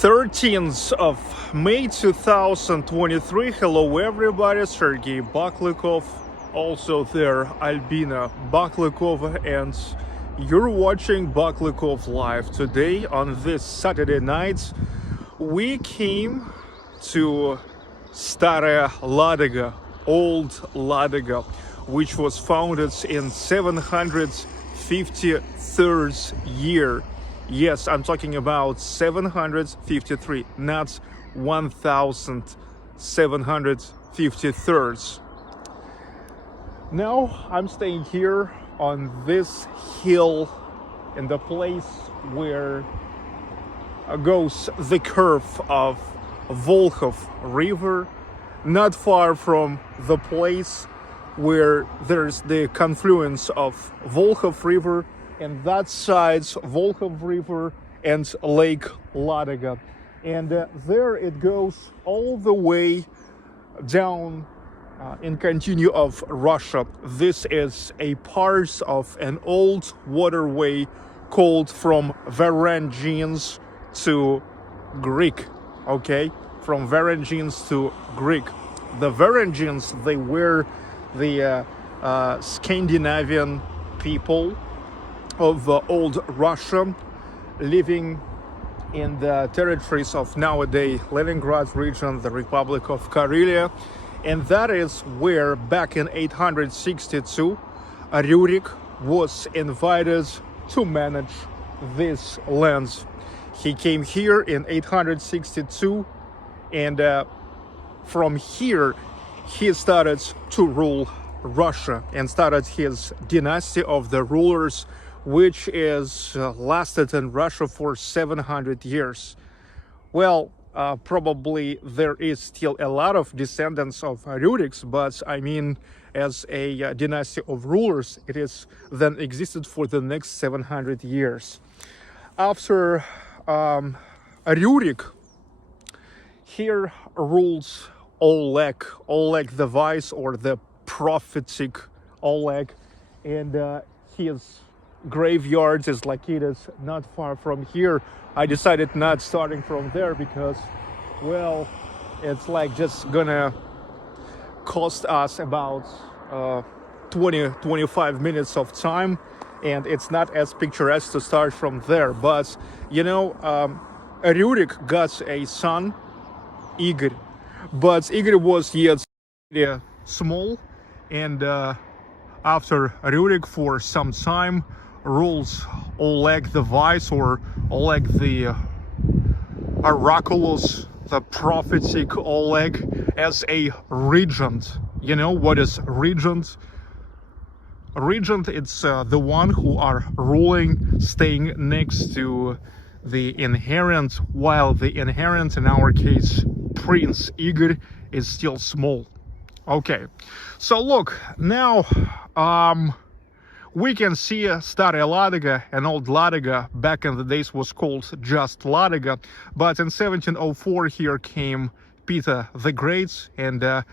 13th of May 2023. Hello everybody, Sergey Baklikov, also there Albina Baklikova, and you're watching Baklikov Live. Today on this Saturday night we came to Staraya Ladoga, Old Ladoga, which was founded in 753rd year. Yes, I'm talking about 753, not 1753rd. Now I'm staying here on this hill in the place where goes the curve of Volkhov River, not far from the place where there's the confluence of Volkhov River, and that side's Volkhov River and Lake Ladoga. And there it goes all the way down in continue of Russia. This is a part of an old waterway called from Varangians to Greek, okay? From Varangians to Greek. The Varangians, they were the Scandinavian people of old Russia, living in the territories of nowadays Leningrad region, the Republic of Karelia, and that is where back in 862 Rurik was invited to manage these lands. He came here in 862, and from here he started to rule Russia and started his dynasty of the rulers, which is lasted in Russia for 700 years. Well, probably there is still a lot of descendants of Ruriks, but I mean, as a dynasty of rulers, it is then existed for the next 700 years. After Rurik, here rules Oleg the Wise, or the prophetic Oleg, and his graveyard is located not far from here. I decided not starting from there because, well, it's like just gonna cost us about 20-25 minutes of time, and it's not as picturesque to start from there. But you know, Rurik got a son, Igor, but Igor was yet small, and after Rurik for some time rules Oleg the Wise, or Oleg the Oraculous, the prophetic Oleg, as a regent. You know what is regent? Regent, it's the one who are ruling, staying next to the inherent, while the inherent, in our case Prince Igor, is still small. Okay, so look, now we can see Staraya Ladoga and Old Ladoga. Back in the days was called just Ladoga, but in 1704 here came Peter the Great, and a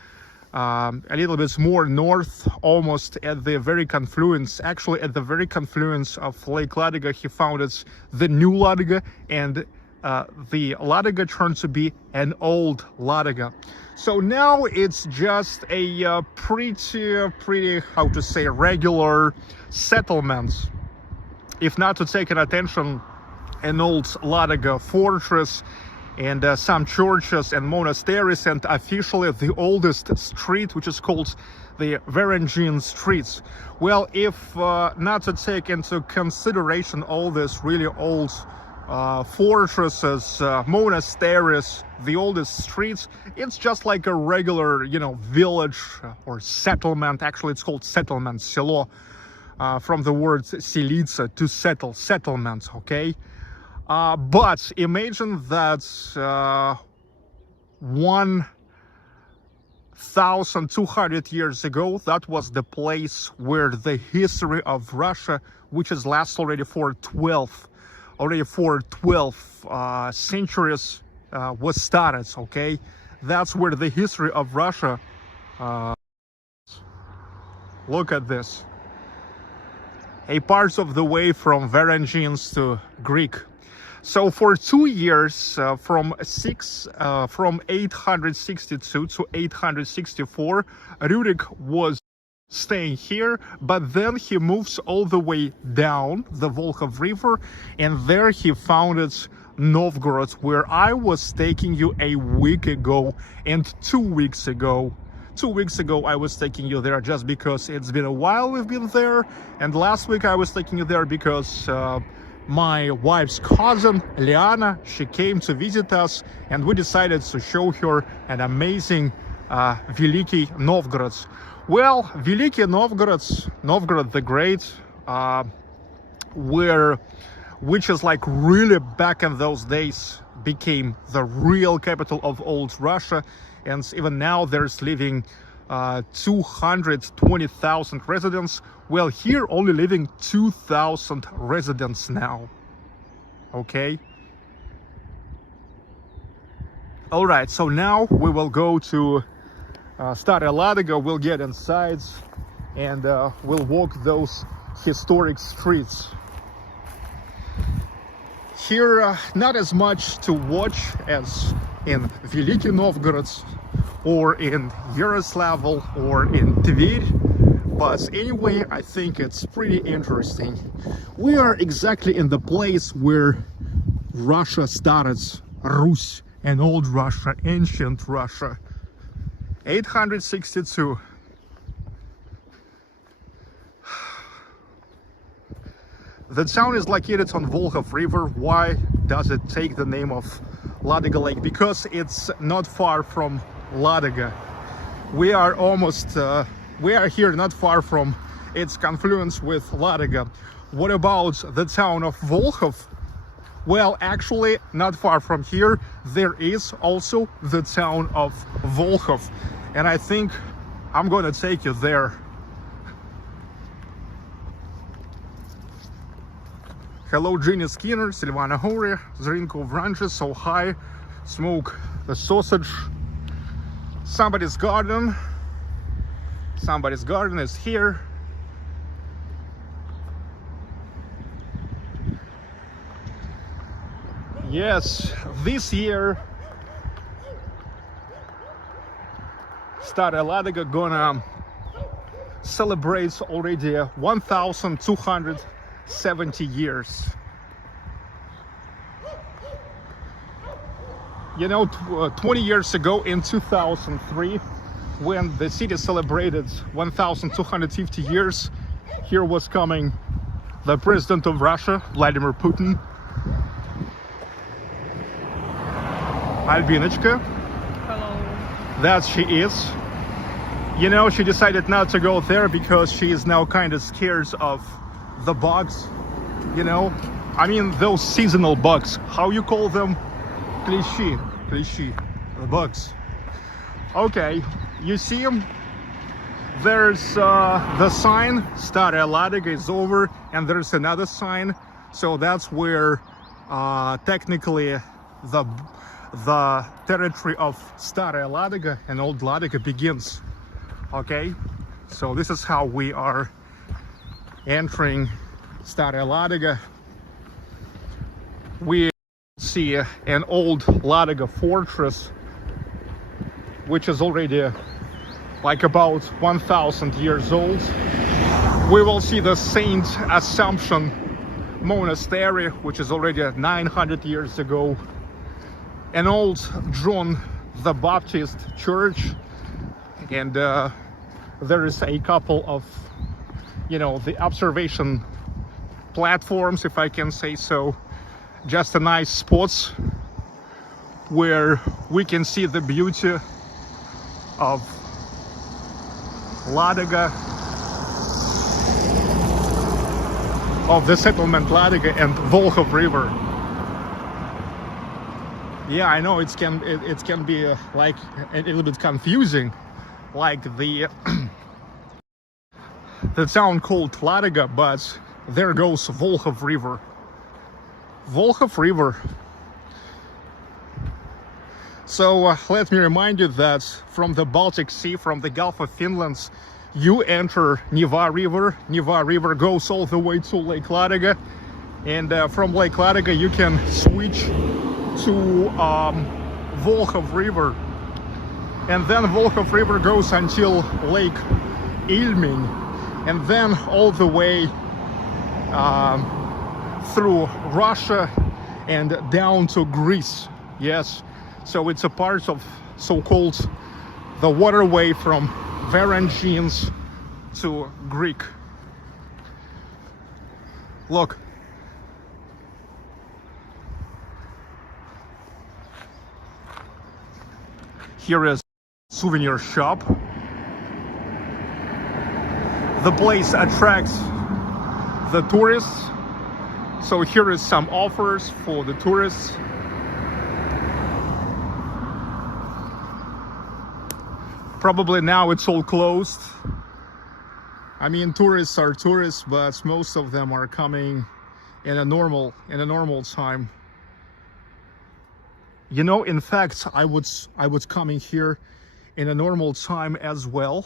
little bit more north, almost at the very confluence, actually at the very confluence of Lake Ladoga, he founded the New Ladoga, and the Ladoga turned to be an Old Ladoga. So now it's just a pretty, how to say, regular settlement. If not to take an attention, an Old Ladoga fortress, and some churches and monasteries, and officially the oldest street, which is called the Varangian streets. Well, if not to take into consideration all this really old fortresses, monasteries, the oldest streets, it's just like a regular, you know, village or settlement. Actually, it's called settlement, selo, from the word silitsa, to settle, settlement, okay? But imagine that 1,200 years ago, that was the place where the history of Russia, which has lasted already for 12 centuries, was started, okay? That's where the history of Russia, look at this, a part of the way from Varangians to Greek. So for 2 years, from 862 to 864, Rurik was staying here, but then he moves all the way down the Volkhov River, and there he founded Novgorod, where I was taking you a week ago and 2 weeks ago. 2 weeks ago I was taking you there just because it's been a while we've been there, and last week I was taking you there because my wife's cousin Liana, she came to visit us, and we decided to show her an amazing Veliki Novgorod. Well, Veliki Novgorod the Great, which is like really back in those days became the real capital of old Russia, and even now there's living 220,000 residents. Well, here only living 2,000 residents now. Okay. All right, so now we will go to Stara Ladoga. We'll get inside and we'll walk those historic streets. Here, not as much to watch as in Veliki Novgorod or in Yaroslavl or in Tver, but anyway, I think it's pretty interesting. We are exactly in the place where Russia started, Rus and old Russia, ancient Russia. 862. The town is located on Volkhov River. Why does it take the name of Ladoga Lake? Because it's not far from Ladoga. We are here not far from its confluence with Ladoga. What about the town of Volkhov? Well, actually, not far from here, there is also the town of Volkhov. And I think I'm gonna take you there. Hello, Jenny Skinner, Silvana Hori, Zrinko Vranges, so hi, smoke the sausage. Somebody's garden is here. Yes, this year Stara Ladoga gonna celebrate already 1,270 years. You know, 20 years ago in 2003, when the city celebrated 1,250 years, here was coming the president of Russia, Vladimir Putin. Albinочка. Hello. That she is. You know, she decided not to go there because she is now kind of scared of the bugs, you know, I mean those seasonal bugs, how you call them? Клещи, the bugs. Okay, you see them? There's the sign Stara Ladoga is over, and there's another sign, so that's where technically the territory of Stara Ladoga and Old Ladoga begins. Okay, so this is how we are entering Stara Ladoga. We see an old Ladoga fortress, which is already like about 1,000 years old. We will see the Saint Assumption Monastery, which is already 900 years ago. An old John the Baptist church, and there is a couple of, you know, the observation platforms, if I can say so, just a nice spots where we can see the beauty of Ladoga, of the settlement Ladoga and Volkhov River. Yeah, I know it can be like a little bit confusing, like the the town called Ladoga, but there goes Volkhov River. Volkhov River. So let me remind you that from the Baltic Sea, from the Gulf of Finland, you enter Neva River. Neva River goes all the way to Lake Ladoga, And from Lake Ladoga you can switch to Volkhov River, and then Volkhov River goes until Lake Ilming, and then all the way through Russia and down to Greece. Yes, so it's a part of so-called the waterway from Varangians to Greek. Look. Here is souvenir shop. The place attracts the tourists, so here is some offers for the tourists. Probably now it's all closed. I mean, tourists are tourists, but most of them are coming in a normal time. You know, in fact, I was coming here in a normal time as well.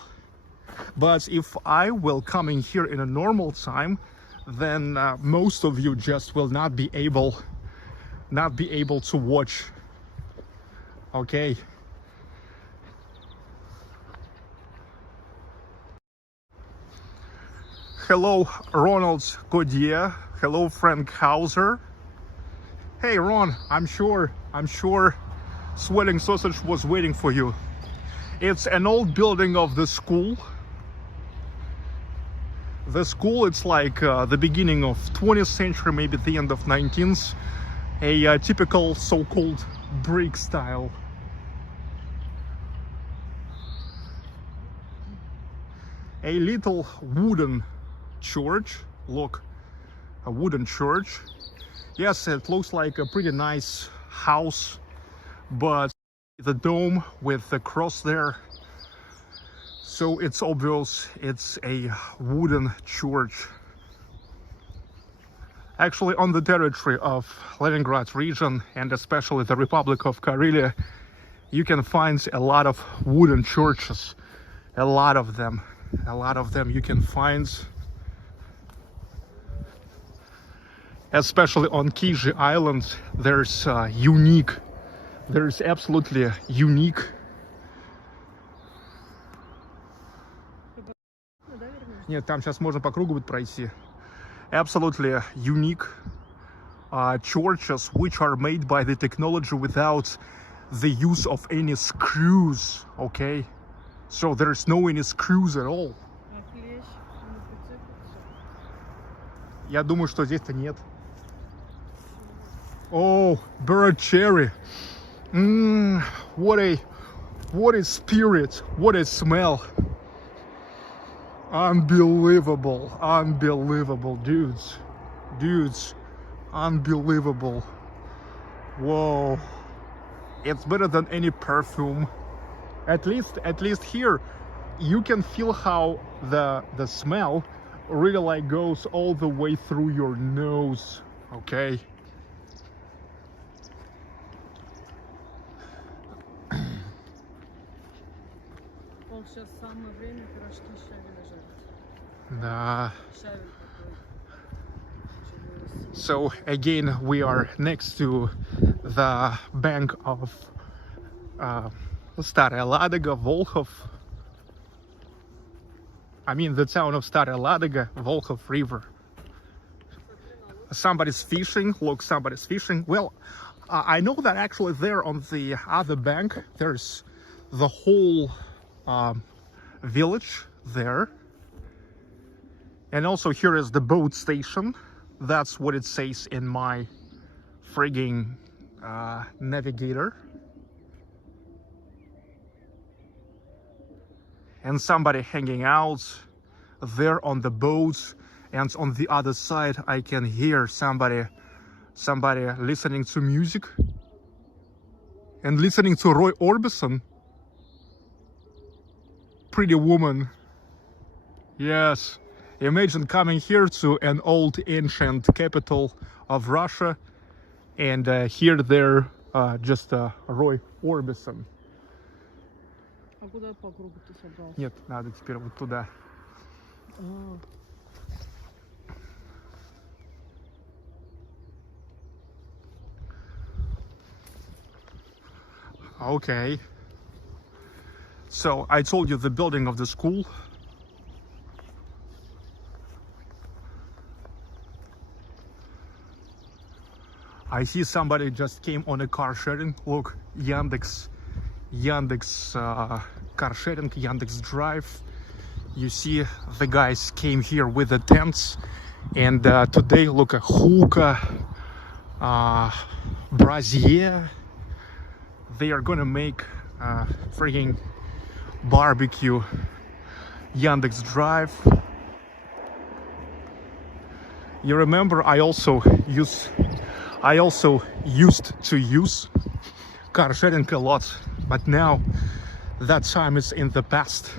But if I will coming here in a normal time, then most of you just will not be able to watch. Okay. Hello, Ronald Godier. Hello, Frank Hauser. Hey, Ron, I'm sure Swelling Sausage was waiting for you. It's an old building of the school. The school, it's like the beginning of 20th century, maybe the end of 19th. A typical so-called brick style. A little wooden church. Look, a wooden church. Yes, it looks like a pretty nice house, but the dome with the cross there, so it's obvious it's a wooden church. Actually, on the territory of Leningrad region, and especially the Republic of Karelia, you can find a lot of wooden churches. A lot of them you can find. Especially on Kizhi Island, there's absolutely unique. Нет, там сейчас можно по кругу будет пройти. Absolutely unique churches which are made by the technology without the use of any screws. Okay, so there's no any screws at all. Я думаю, что здесь-то нет. Oh, bird cherry. What a spirit, what a smell. Unbelievable, dudes, unbelievable. Whoa, it's better than any perfume. At least here you can feel how the smell really like goes all the way through your nose. Okay. So again, we are next to the bank of Staraya Ladoga, Volkhov. I mean the town of Staraya Ladoga, Volkhov River. Somebody's fishing. Look, somebody's fishing. Well, I know that actually there on the other bank there's the whole village there, and also here is the boat station. That's what it says in my frigging navigator. And somebody hanging out there on the boat, and on the other side I can hear somebody listening to music and listening to Roy Orbison. Pretty Woman. Yes, imagine coming here to an old ancient capital of Russia and hear there just Roy Orbison. А куда по кругу ты собрался? Нет, надо теперь вот туда. Okay. So I told you the building of the school. I see somebody just came on a car sharing. Look, Yandex car sharing, Yandex Drive. You see the guys came here with the tents, and today look at hookah, brazier. They are gonna make freaking barbecue. Yandex Drive. You remember I also used to use car sharing a lot, but now that time is in the past.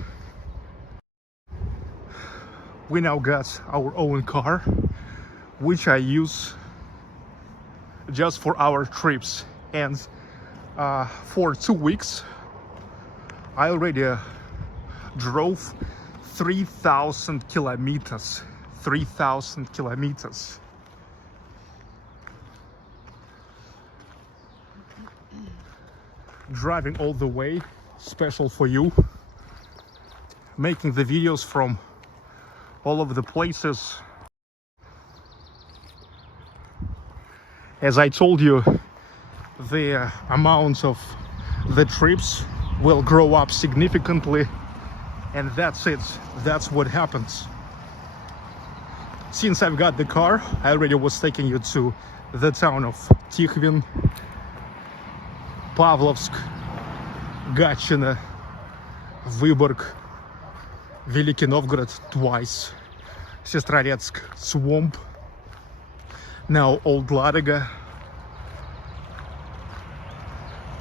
We now got our own car, which I use just for our trips, and for 2 weeks I already drove 3,000 kilometers. 3,000 kilometers. Driving all the way, special for you. Making the videos from all over the places. As I told you, the amount of the trips will grow up significantly, and that's it. That's what happens. Since I've got the car, I already was taking you to the town of Tikhvin, Pavlovsk, Gatchina, Vyborg, Великий Novgorod twice, Sestroretsk, Swamp, now Old Ladoga,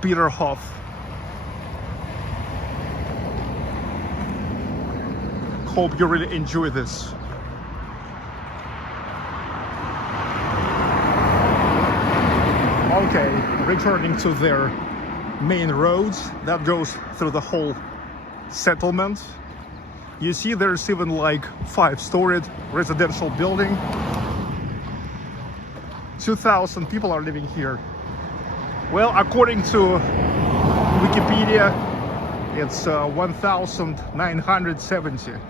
Peterhof. Hope you really enjoy this. Okay, returning to their main road that goes through the whole settlement. You see there's even like 5-storied residential building. 2,000 people are living here. Well, according to Wikipedia, it's 1,970.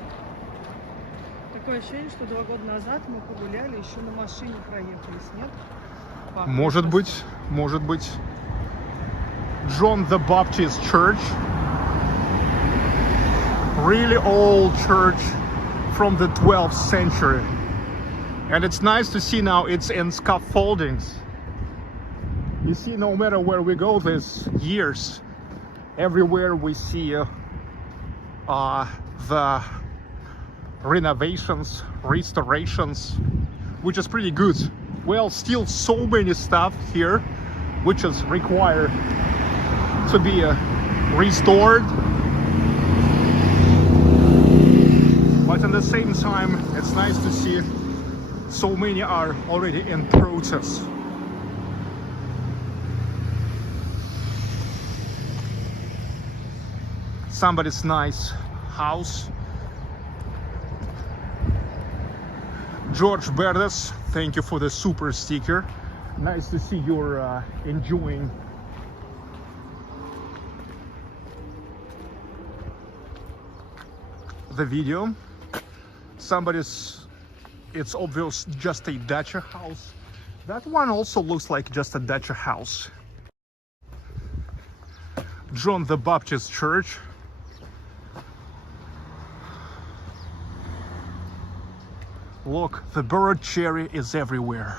Такое ощущение, что 2 года назад мы погуляли, еще на машине проехались, нет? Может быть. John the Baptist Church. Really old church from the 12th century. And it's nice to see now it's in scaffoldings. You see, no matter where we go these years, everywhere we see the renovations, restorations, which is pretty good. Well, still so many stuff here which is required to be restored, but at the same time it's nice to see so many are already in process. Somebody's nice house. George Berdes, thank you for the super sticker. Nice to see you're enjoying the video. Somebody's, it's obvious, just a dacha house. That one also looks like just a dacha house. John the Baptist Church. Look, the bird cherry is everywhere.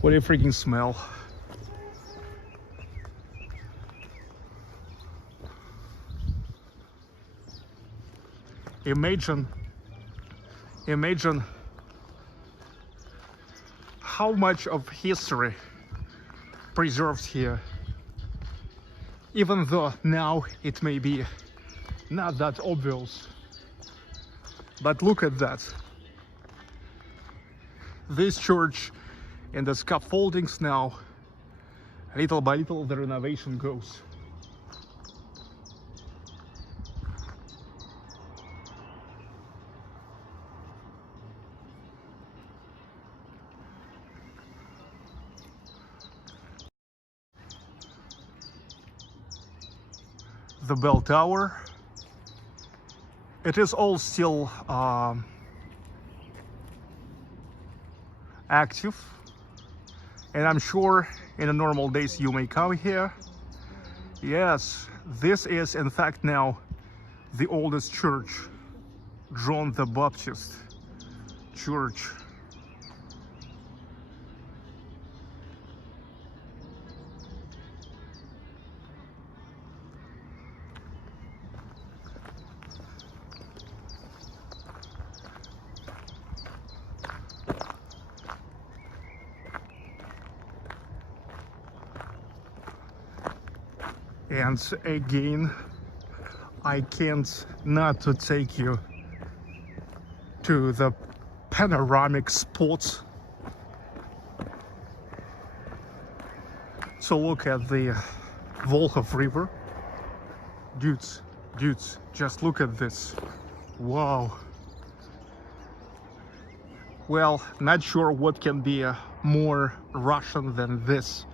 What a freaking smell. Imagine how much of history preserved here, even though now it may be not that obvious. But look at that. This church and the scaffoldings now, little by little the renovation goes. the bell tower. It is all still active, and I'm sure in the normal days you may come here. Yes, this is in fact now the oldest church, John the Baptist Church. And again, I can't not to take you to the panoramic spot to look at the Volkhov River. Dudes, just look at this. Wow. Well, not sure what can be more Russian than this.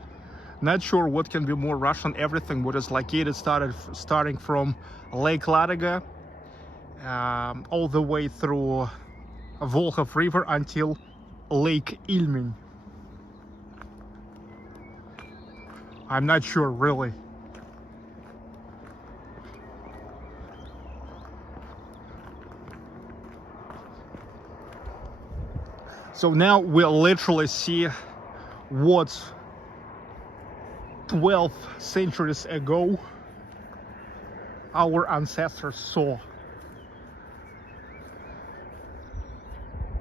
Not sure what can be more Russian. Everything what is located starting from Lake Ladoga all the way through Volkhov River until Lake Ilmen. I'm not sure really. So now we'll literally see what 12 centuries ago our ancestors saw.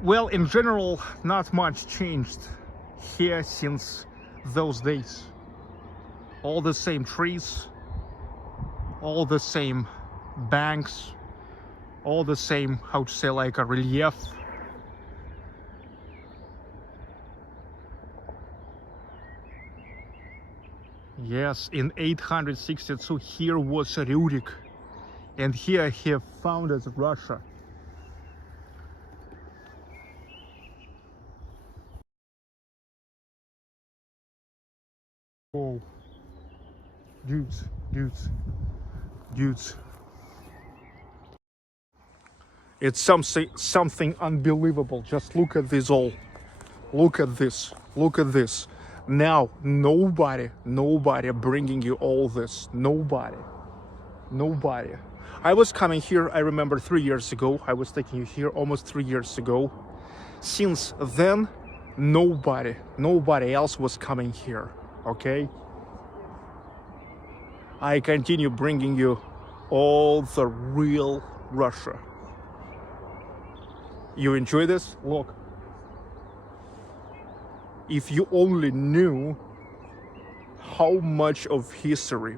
Well, in general, not much changed here since those days. All the same trees, all the same banks, all the same, how to say, like a relief. Yes, in 862 here was Rurik, and here he founded Russia. Oh, dudes. It's something unbelievable. Just look at this all. Look at this. Now nobody bringing you all this. Nobody. I was coming here, I remember 3 years ago. I was taking you here almost 3 years ago. Since then, nobody else was coming here. Okay, I continue bringing you all the real Russia. You enjoy this? Look. If you only knew how much of history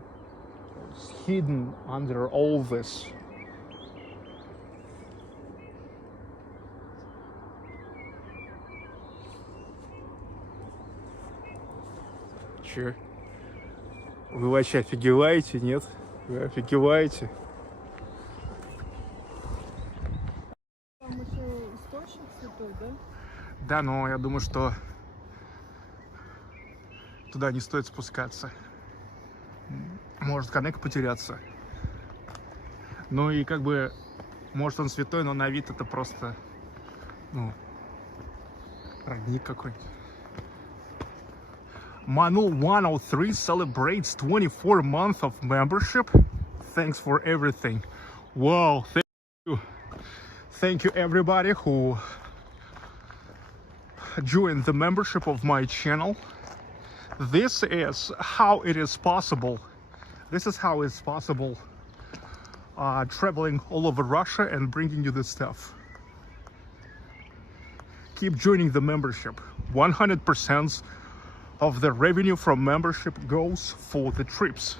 is hidden under all this. Че? Вы вообще офигеваете, нет? Вы офигеваете? Там еще источник святой, да? Да, но я думаю, что туда не стоит спускаться. Может коннект потеряться. Ну и как бы, может он святой, но на вид это просто, ну, родник какой-нибудь. Manul 103 celebrates 24 months of membership. Thanks for everything. Wow, thank you. Thank you everybody who joined the membership of my channel. This is how it is possible. This is how it's possible traveling all over Russia and bringing you this stuff. Keep joining the membership. 100% of the revenue from membership goes for the trips.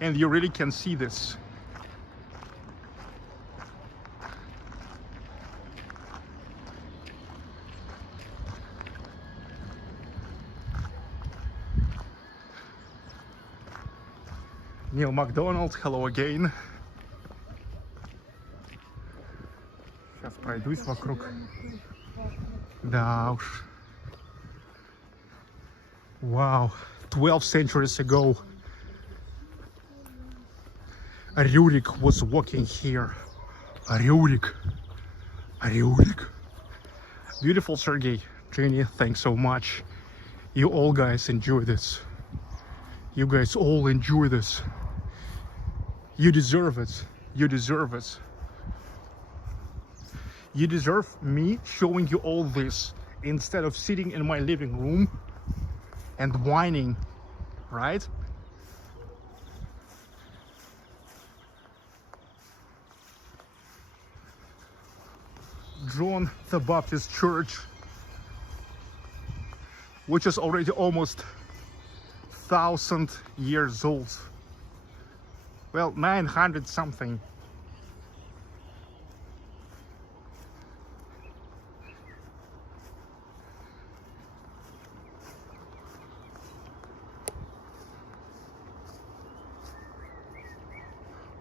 And you really can see this. Neil McDonald, hello again. Сейчас пройдусь вокруг. Да уж. Wow, 12 centuries ago Rurik was walking here. Rurik. Beautiful, Sergey. Jenny, thanks so much. You all guys enjoy this. You guys all enjoy this. You deserve it. You deserve it. You deserve me showing you all this instead of sitting in my living room and whining, right? John the Baptist Church, which is already almost 1,000 years old. Well, 900 something.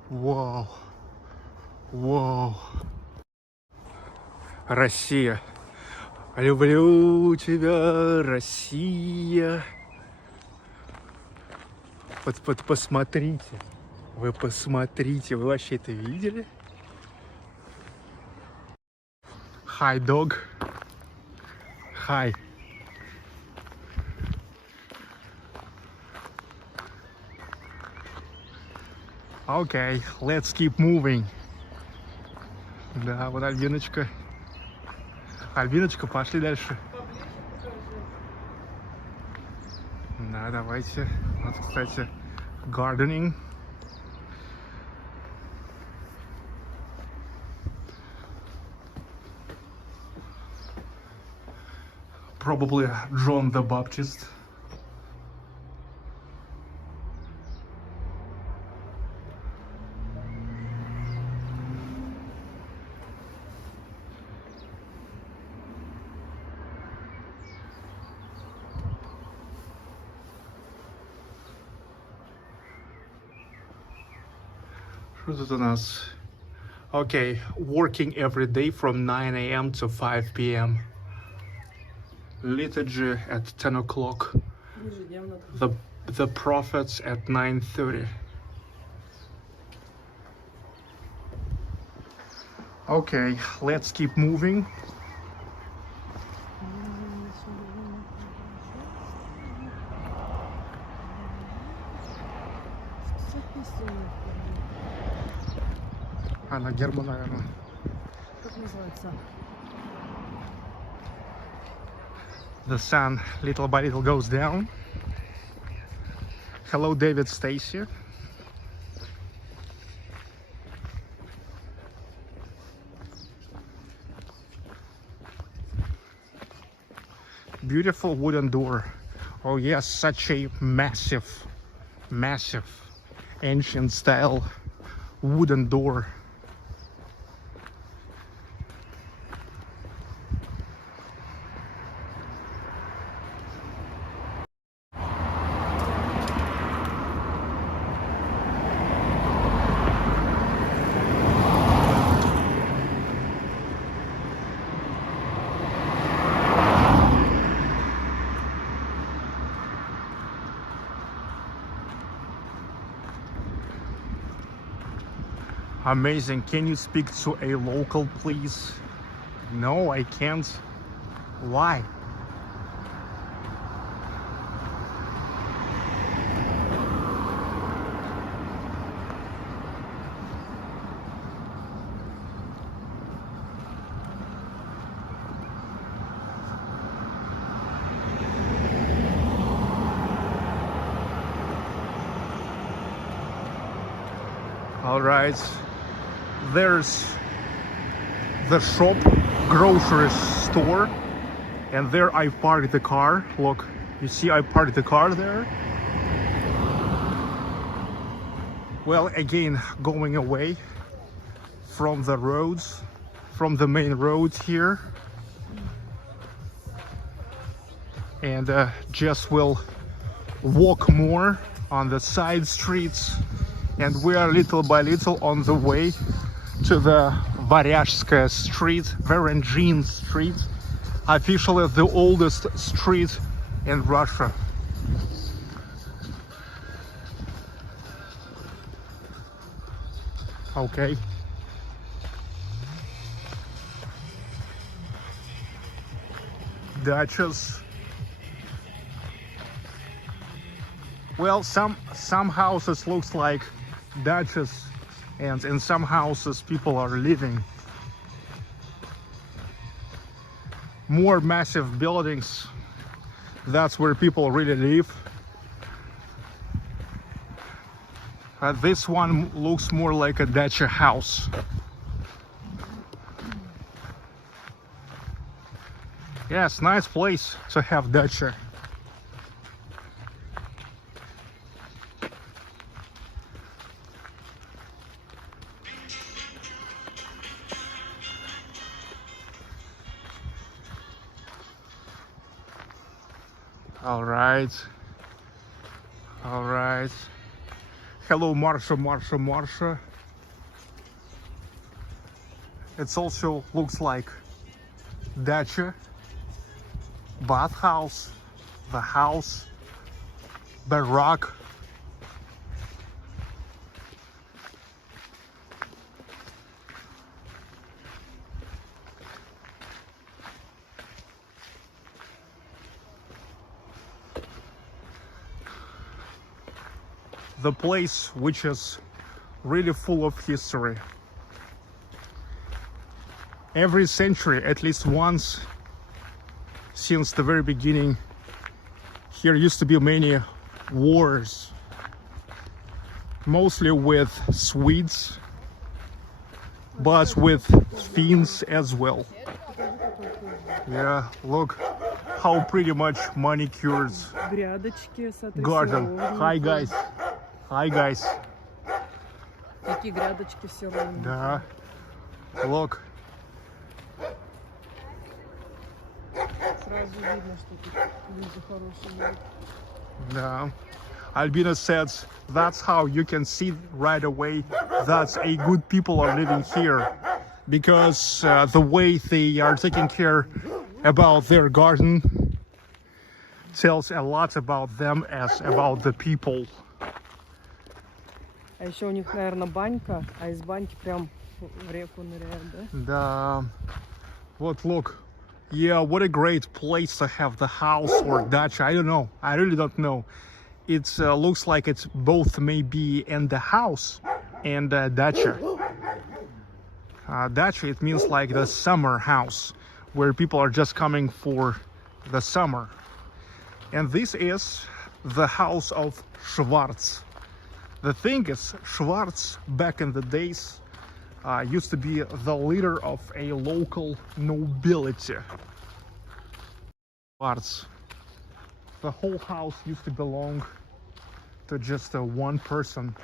Wow. Wow. Россия. Люблю тебя, Россия. Посмотрите. Вы посмотрите. Вы вообще это видели? Hi, dog. Hi. Okay, let's keep moving. Да, вот Альбиночка. Альбиночка, пошли дальше. Да, давайте. Вот, кстати, gardening. Probably John the Baptist. Что тут у нас? Okay, working every day from 9 a.m. to 5 p.m. Liturgy at 10 o'clock. The prophets at 9:30. Okay, let's keep moving. Она герба, наверное. Как называется? The sun little by little goes down. Hello, David Stacy. Beautiful wooden door. Oh yes, such a massive ancient style wooden door. Amazing. Can you speak to a local, please? No, I can't. Why? All right. There's the shop, grocery store, and there I parked the car. Look, you see I parked the car there. Well, again, going away from the roads, from the main roads here, and just will walk more on the side streets, and we are little by little on the way to the Varangian Street, Varangian Street, officially the oldest street in Russia. Okay. Dachas. Well, some houses looks like dachas, and in some houses people are living. More massive buildings, that's where people really live. This one looks more like a dacha house. Yes, nice place to have dacha. All right. Hello, Marsha. It also looks like dacha, bathhouse, the house, barrack. The place which is really full of history. Every century, at least once, since the very beginning, here used to be many wars, mostly with Swedes, but with Finns as well. Yeah, look how pretty much manicured garden. Hi guys. Hi guys. Какие грядочки все ровно. Да. Look. Сразу видно, что тут люди хорошие. Да. Albina says that's how you can see right away that a good people are living here, because the way they are taking care about their garden tells a lot about them as about the people. А еще у них, наверное, банька, а из баньки прям в реку ныряют, да? Да. Вот, look. Yeah, what a great place to have the house or dacha. I don't know. I really don't know. It looks like it's both maybe in the house and dacha. Dacha, it means like the summer house, where people are just coming for the summer. And this is the house of Schwarz. The thing is, Schwarz back in the days used to be the leader of a local nobility. Schwarz. The whole house used to belong to just one person.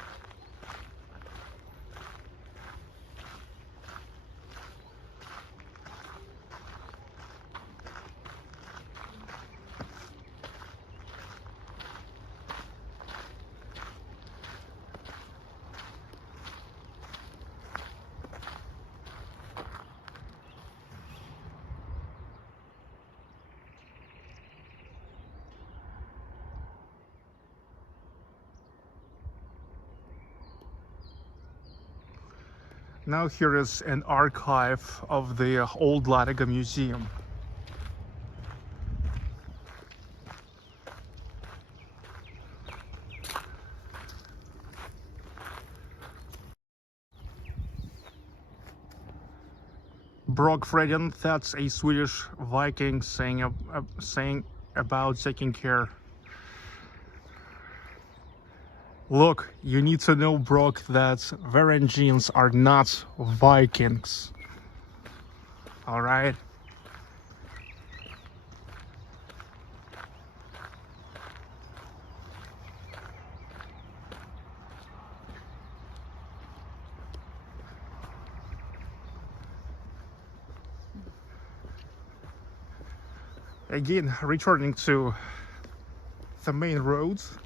Now here is an archive of the Old Ladoga Museum. Brogfreden, that's a Swedish Viking saying about taking care. Look, you need to know, Brok, that Varangians are not Vikings. All right? Again, returning to the main roads.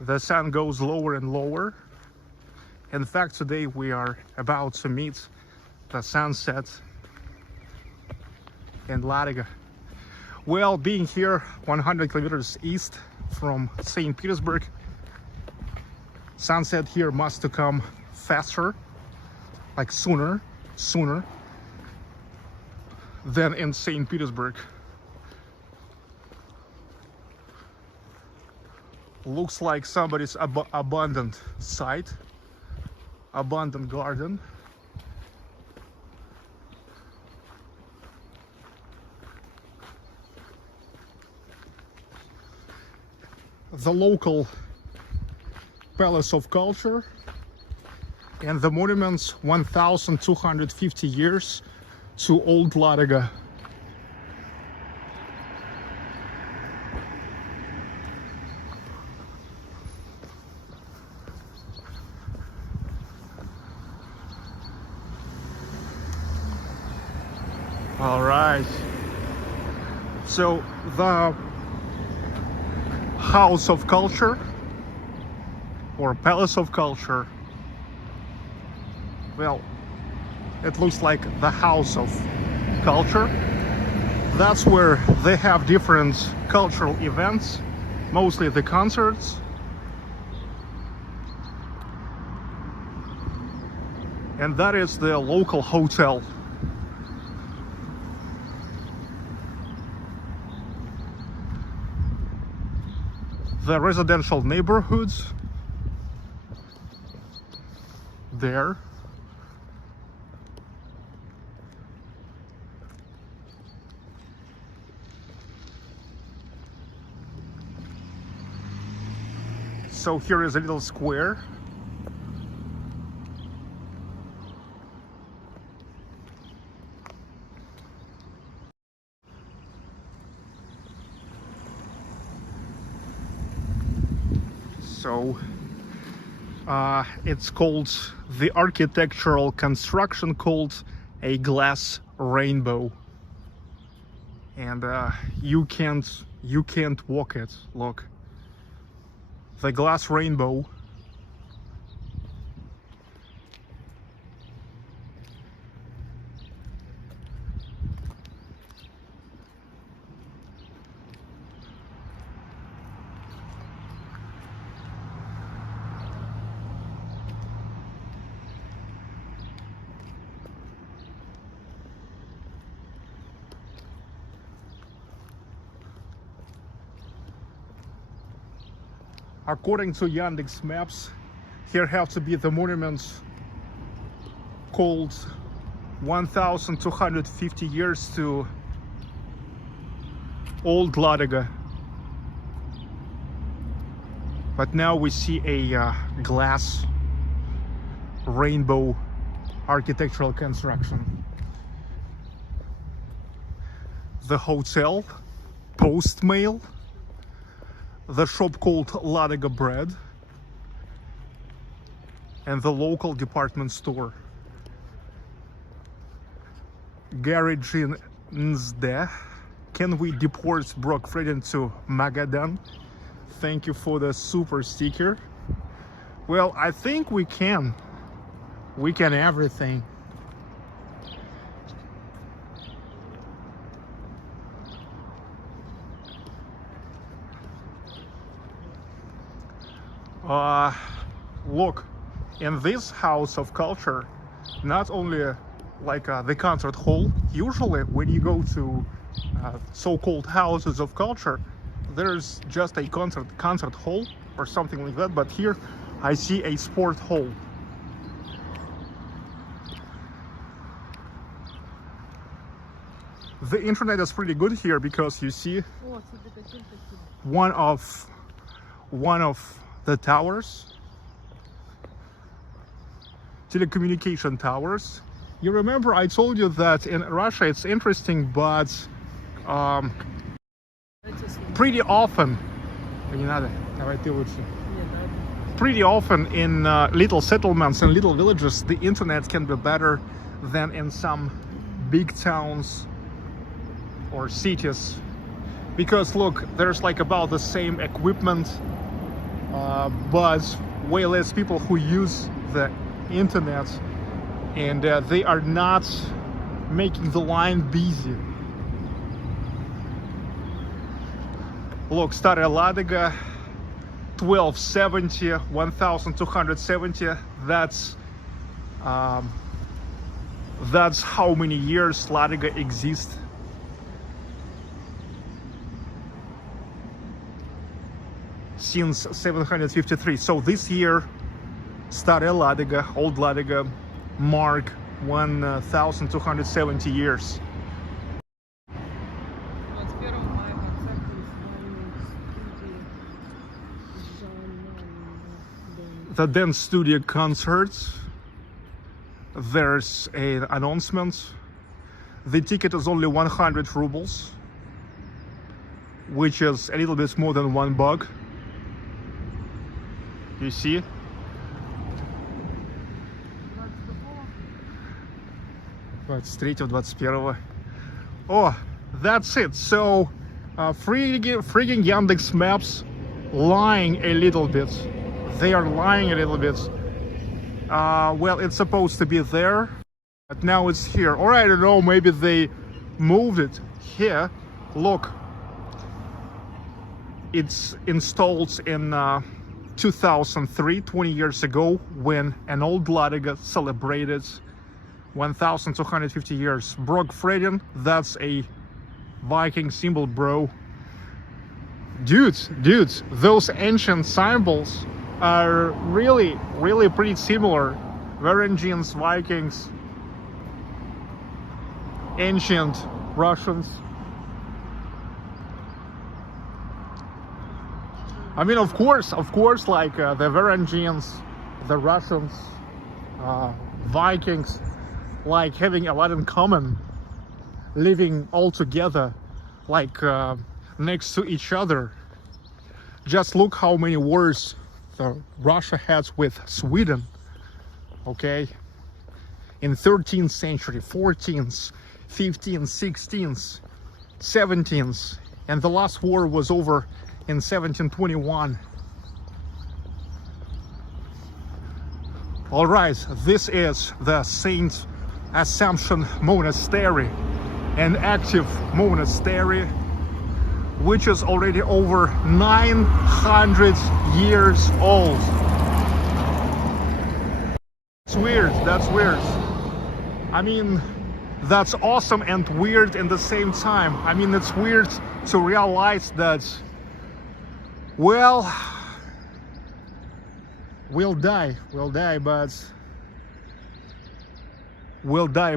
The sun goes lower and lower. In fact, today we are about to meet the sunset in Ladoga. Well, being here 100 kilometers east from St. Petersburg, Sunset here must to come faster, like sooner than in St. Petersburg. Looks like somebody's abandoned site, abandoned garden. The local Palace of Culture and the monuments 1250 years to Old Ladoga. All right, so the House of Culture or Palace of Culture, well, it looks like the House of Culture. That's where they have different cultural events, mostly the concerts. And that is the local hotel. The residential neighborhoods there. So here is a little square. So it's called, the architectural construction called a glass rainbow, and you can't walk it. Look, the glass rainbow. According to Yandex Maps, here have to be the monuments called 1250 years to Old Ladoga. But now we see a glass rainbow architectural construction. The hotel, post mail, the shop called Ladoga Bread, and the local department store. Garage in Nzde. Can we deport Brock Freden to Magadan? Thank you for the super sticker. Well, I think we can. We can everything. Look, in this House of Culture, not only like the concert hall. Usually when you go to so-called houses of culture, there's just a concert hall or something like that, but here I see a sport hall. The internet is pretty good here because you see one of the towers, telecommunication towers. You remember I told you that in Russia it's interesting, but pretty often in little settlements and little villages, the internet can be better than in some big towns or cities, because look, there's like about the same equipment, but way less people who use the internet, and they are not making the line busy. Look, Staraya Ladoga, 1270, 1270. That's how many years Ladoga exists. Since 753. So this year, Stare Ladoga, Old Ladoga, mark 1270 years. The dance studio concerts. There's an announcement. The ticket is only 100 rubles, which is a little bit more than $1. You see? Oh, that's it. So, freaking Yandex Maps lying a little bit. They are lying a little bit. Well, it's supposed to be there, but now it's here. Or I don't know, maybe they moved it here. Look, it's installed in 2003, 20 years ago, when an Old Ladoga celebrated 1250 years. Brog Fredin, that's a Viking symbol, bro. Dudes, those ancient symbols are really pretty similar. Varangians, Vikings, ancient Russians. I mean, of course, like the Varangians, the Russians, Vikings, like having a lot in common, living all together, like next to each other. Just look how many wars Russia has with Sweden, okay? In 13th century, 14th, 15th, 16th, 17th, and the last war was over in 1721. All right, this is the Saint Assumption Monastery, an active monastery which is already over 900 years old. That's weird. I mean, that's awesome and weird in the same time. I mean, it's weird to realize that, well, we'll die,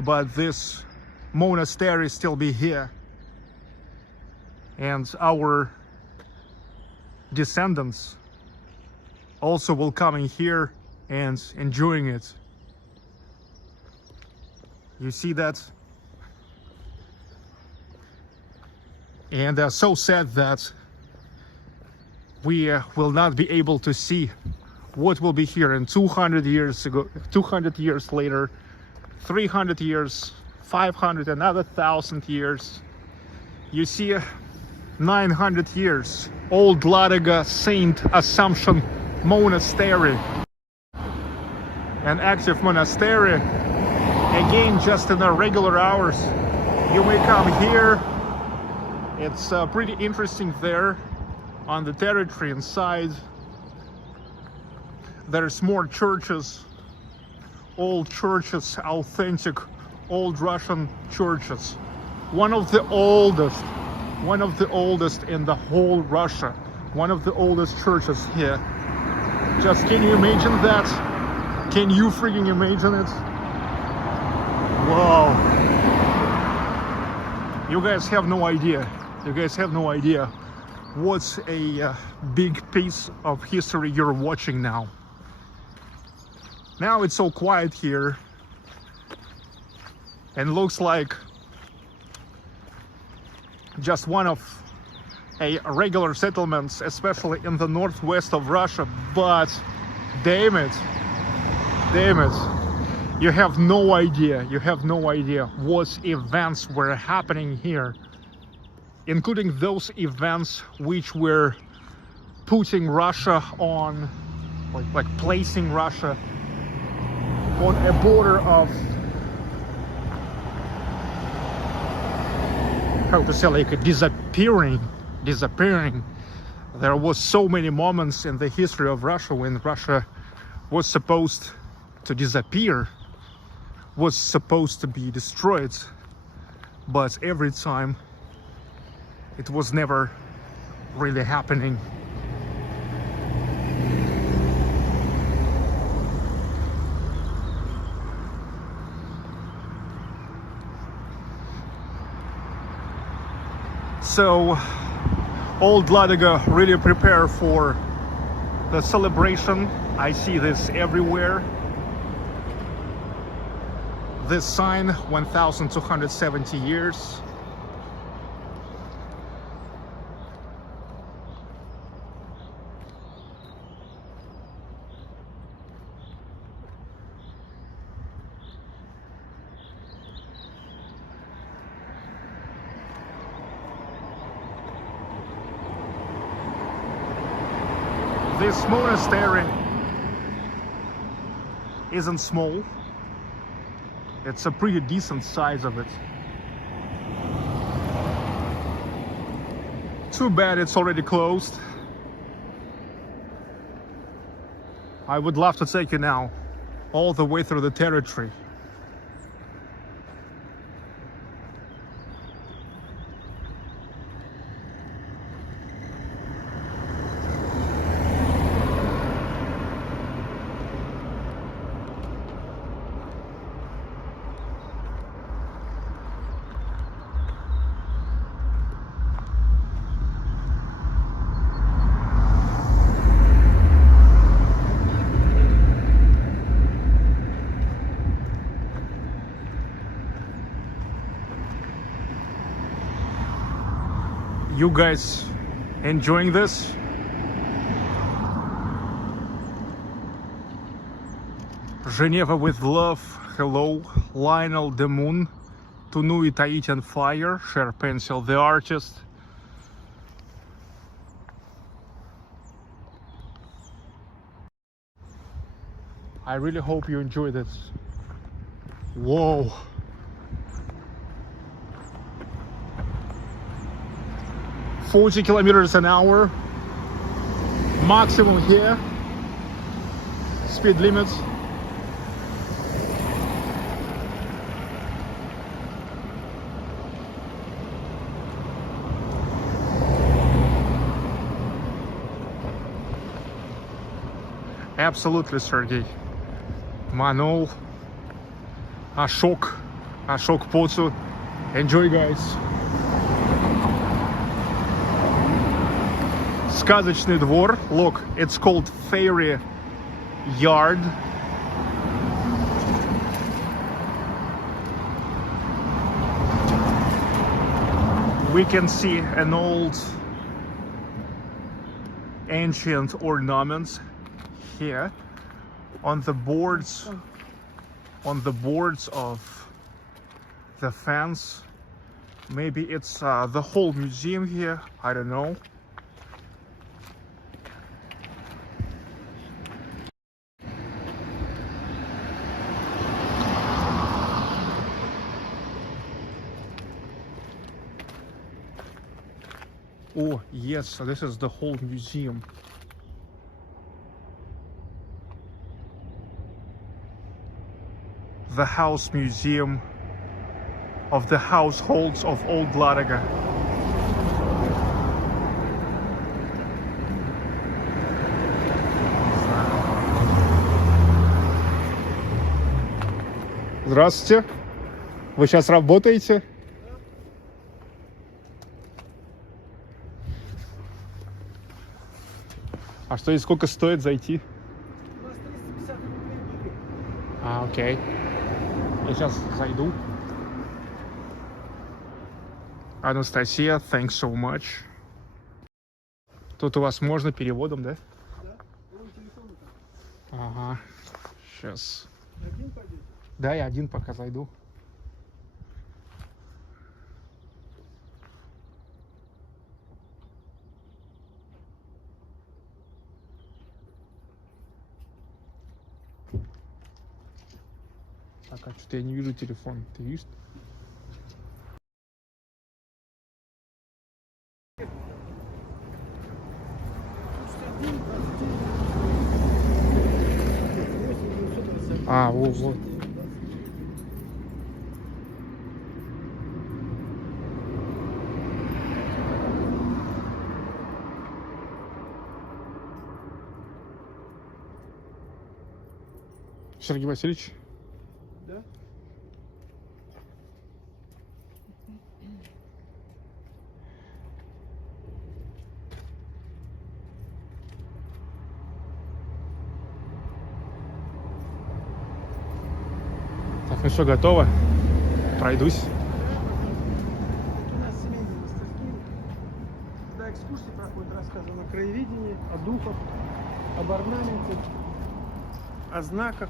but this monastery still be here. And our descendants also will come in here and enjoying it. You see that? And so sad that we will not be able to see what will be here in 200 years later, 300 years, 500, another 1,000 years. You see, 900 years, Old Ladoga Saint Assumption Monastery, an active monastery. Again, just in the regular hours, you may come here. It's pretty interesting there on the territory inside. There's more churches, old churches, authentic old Russian churches. One of the oldest in the whole Russia. One of the oldest churches here. Just can you imagine that? Can you freaking imagine it? Wow. You guys have no idea. What a big piece of history you're watching now. Now it's so quiet here. And looks like just one of a regular settlements, especially in the northwest of Russia. But damn it, you have no idea what events were happening here, including those events which were putting Russia on, like placing Russia on a border of, how to say, like disappearing There was so many moments in the history of Russia when Russia was supposed to disappear, was supposed to be destroyed, but every time it was never really happening. So Old Ladoga really prepare for the celebration. I see this everywhere. This sign, 1270 years. This monastery isn't small. It's a pretty decent size of it. Too bad it's already closed. I would love to take you now all the way through the territory. You guys enjoying this? Geneva with love. Hello, Lionel the Moon, Tunu Tahitian Fire, Cher Pencil the artist. I really hope you enjoy this. Whoa. "40 kilometers an hour maximum here, speed limit." Absolutely, Sergey. Manol, Ashok Potsu. Enjoy, guys. Сказочный двор. Look, it's called Fairy Yard. We can see an old ancient ornaments here on the boards of the fence. Maybe it's the whole museum here, I don't know. Oh yes, so this is the whole museum. The house museum of the households of Old Ladoga. Здравствуйте. Вы сейчас работаете? А что и сколько стоит зайти? У нас 350 рублей были. А, окей. Я сейчас зайду. Анастасия, thanks so much. Тут у вас можно переводом, да? Да? Вон телефон там. Ага. Сейчас. Один пойдет? Да, я один пока зайду. Так, а что-то я не вижу телефон. Ты видишь? А, вот. Сергей Васильевич? Да? Так, ну что, готово? Пройдусь. У нас семейные мастерские. Когда экскурсии проходят, рассказываем о краеведении, о духах, об орнаменте, о знаках.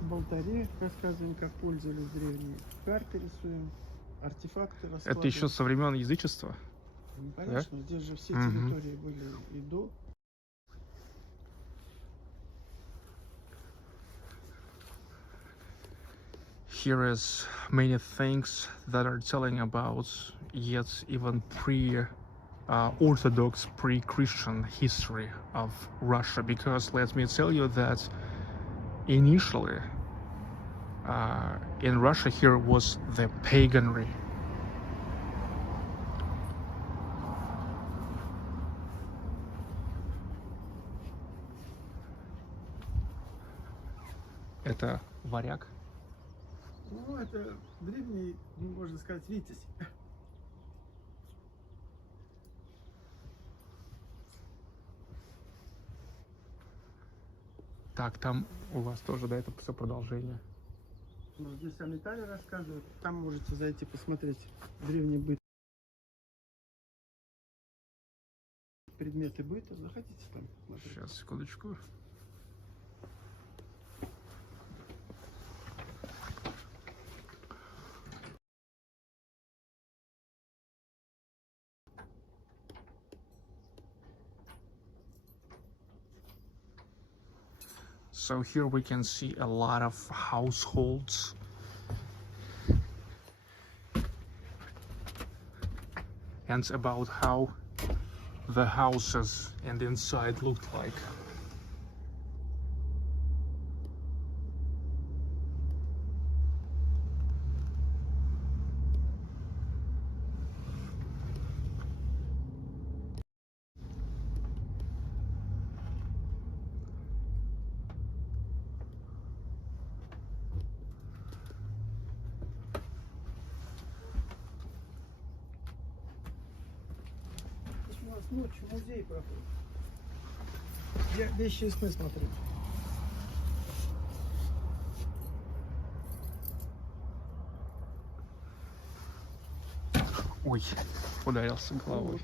В алтаре рассказываем, как пользовались древние. Карты рисуем, артефакты раскладываем. Это еще со времен язычества? Ну, конечно, здесь же все Мгм. территории были и до. Here is many things that are telling about yet even Orthodox, pre-Christian history of Russia. Because let me tell you that initially in Russia here was the paganry. Это варяг. Ну, это древний, можно сказать, витязь. Так, там у вас тоже, да, это все продолжение. Ну, здесь о металле рассказывают. Там можете зайти посмотреть древний быт. Предметы быта. Заходите там. Смотрите. Сейчас, секундочку. So here we can see a lot of households. And about how the houses and inside looked like. Здесь у нас ночью музей проходит. Я вещи и сны смотрю. Ой, ударился головой.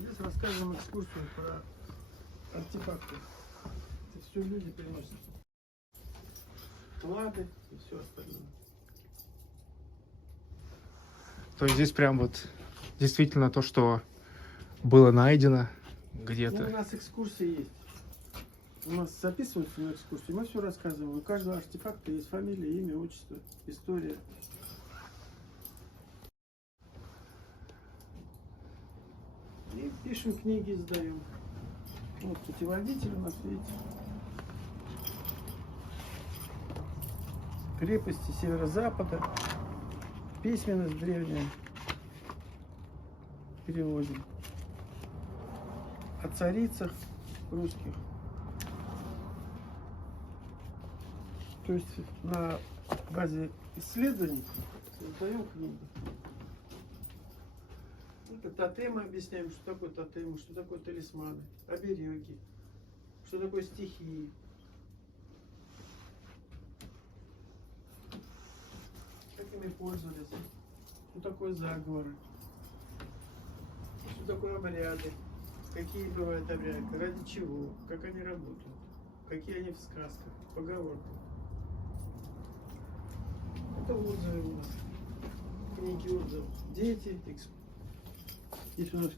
Здесь рассказываем экскурсию про артефакты. Это все люди приносят. Клады и все остальное. То есть здесь прям вот действительно то, что было найдено Ну, у где-то. нас экскурсии есть. У нас записываются на экскурсии, мы все рассказываем. У каждого артефакта есть фамилия, имя, отчество, история. И пишем книги, издаем. Вот путеводитель у нас, видите. Крепости северо-запада. Письменность древняя. Переводим. О царицах русских. То есть на базе исследований создаем книги. Это тотемы, объясняем, что такое тотемы, что такое талисманы, обереги, что такое стихии. Как ими пользовались, что такое заговоры, что такое обряды, какие бывают обряды, ради чего, как они работают, какие они в сказках, поговорках. Это отзывы у нас, книги отзывов. Дети, здесь у нас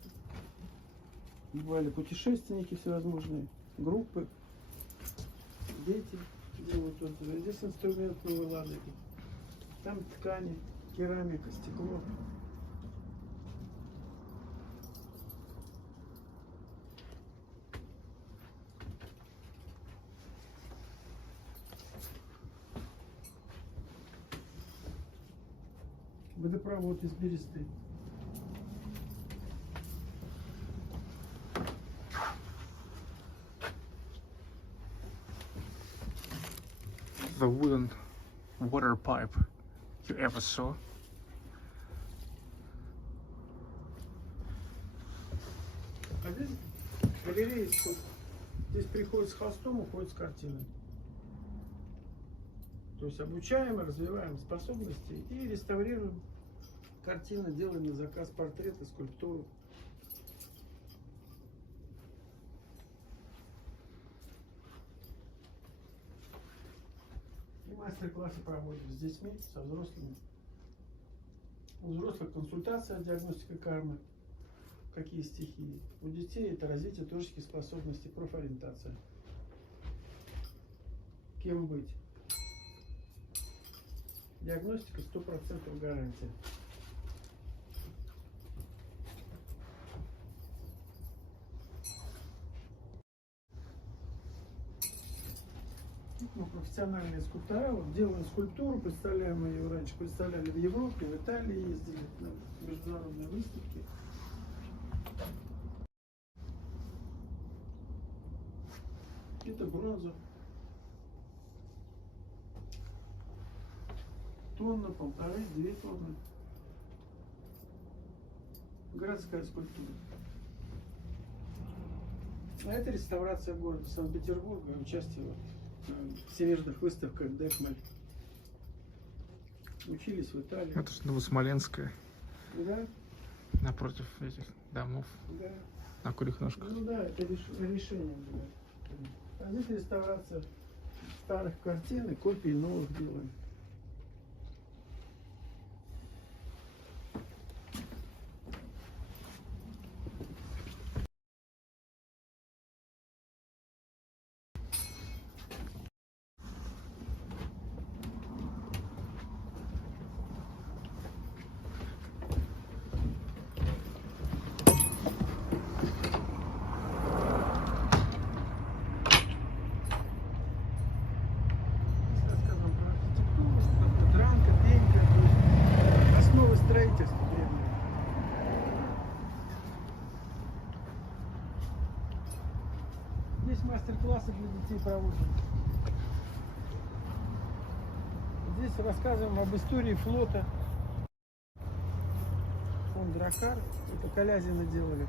бывали путешественники всевозможные, группы, дети, делают вот здесь инструмент Новой Ладоги. Там ткани, керамика, стекло. Водопровод из бересты. The wooden water pipe you ever saw. А здесь галерея искусств. Здесь приходит с холстом, уходит с картиной. То есть обучаем, развиваем способности и реставрируем картины, делаем на заказ портреты, скульптуру. И мастер-классы проводим с детьми, со взрослыми. У взрослых консультация, диагностика кармы, какие стихии. У детей это развитие творческих способностей, профориентация. Кем быть? Диагностика 100% гарантия. Мы профессиональные скульптора, вот делаем скульптуру, представляем ее раньше, представляли в Европе, в Италии ездили на международные выставки. Это бронза. Тонна, 1,5-2 тонны. Городская скульптура. А это реставрация города Санкт-Петербурга, участие в всемирных выставках Декмаль. Учились в Италии. Это же Новосмоленская, Да, напротив этих домов, да. на курьих ножках. Ну да, это решение было. А здесь реставрация старых картин и копии новых делаем. Строительство древнее. Здесь мастер-классы для детей проводим. Здесь рассказываем об истории флота. Фон Дракар, это Колязина делали.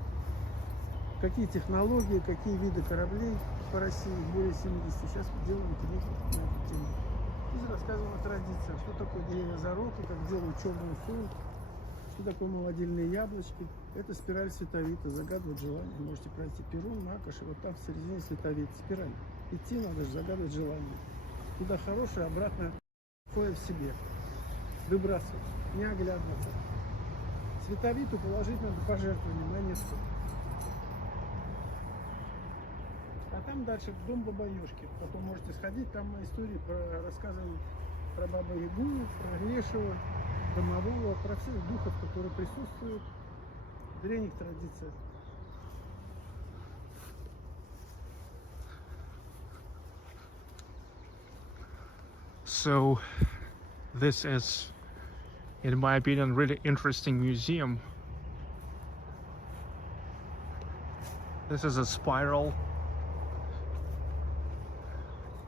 Какие технологии, какие виды кораблей по России, более 70. Сейчас делаем книги на эту тему. Здесь рассказываем о традициях, что такое деревья зароки, как делают черную соль. Что такое молодильные яблочки? Это спираль световита, загадывать желание. Можете пройти Перун, Макаш, и вот там в середине световит спираль. Идти надо же, загадывать желание. Туда хорошее, обратно кое в себе. Выбрасывать, не оглядываться. Световиту положить надо пожертвование, монетку. А там дальше дом Бабаёшки. Потом можете сходить, там на истории рассказываем про Бабу-Ягу, про Лешего, домового, про всех духов, которые присутствуют в древних традициях. So this is, in my opinion, really interesting museum. This is a spiral.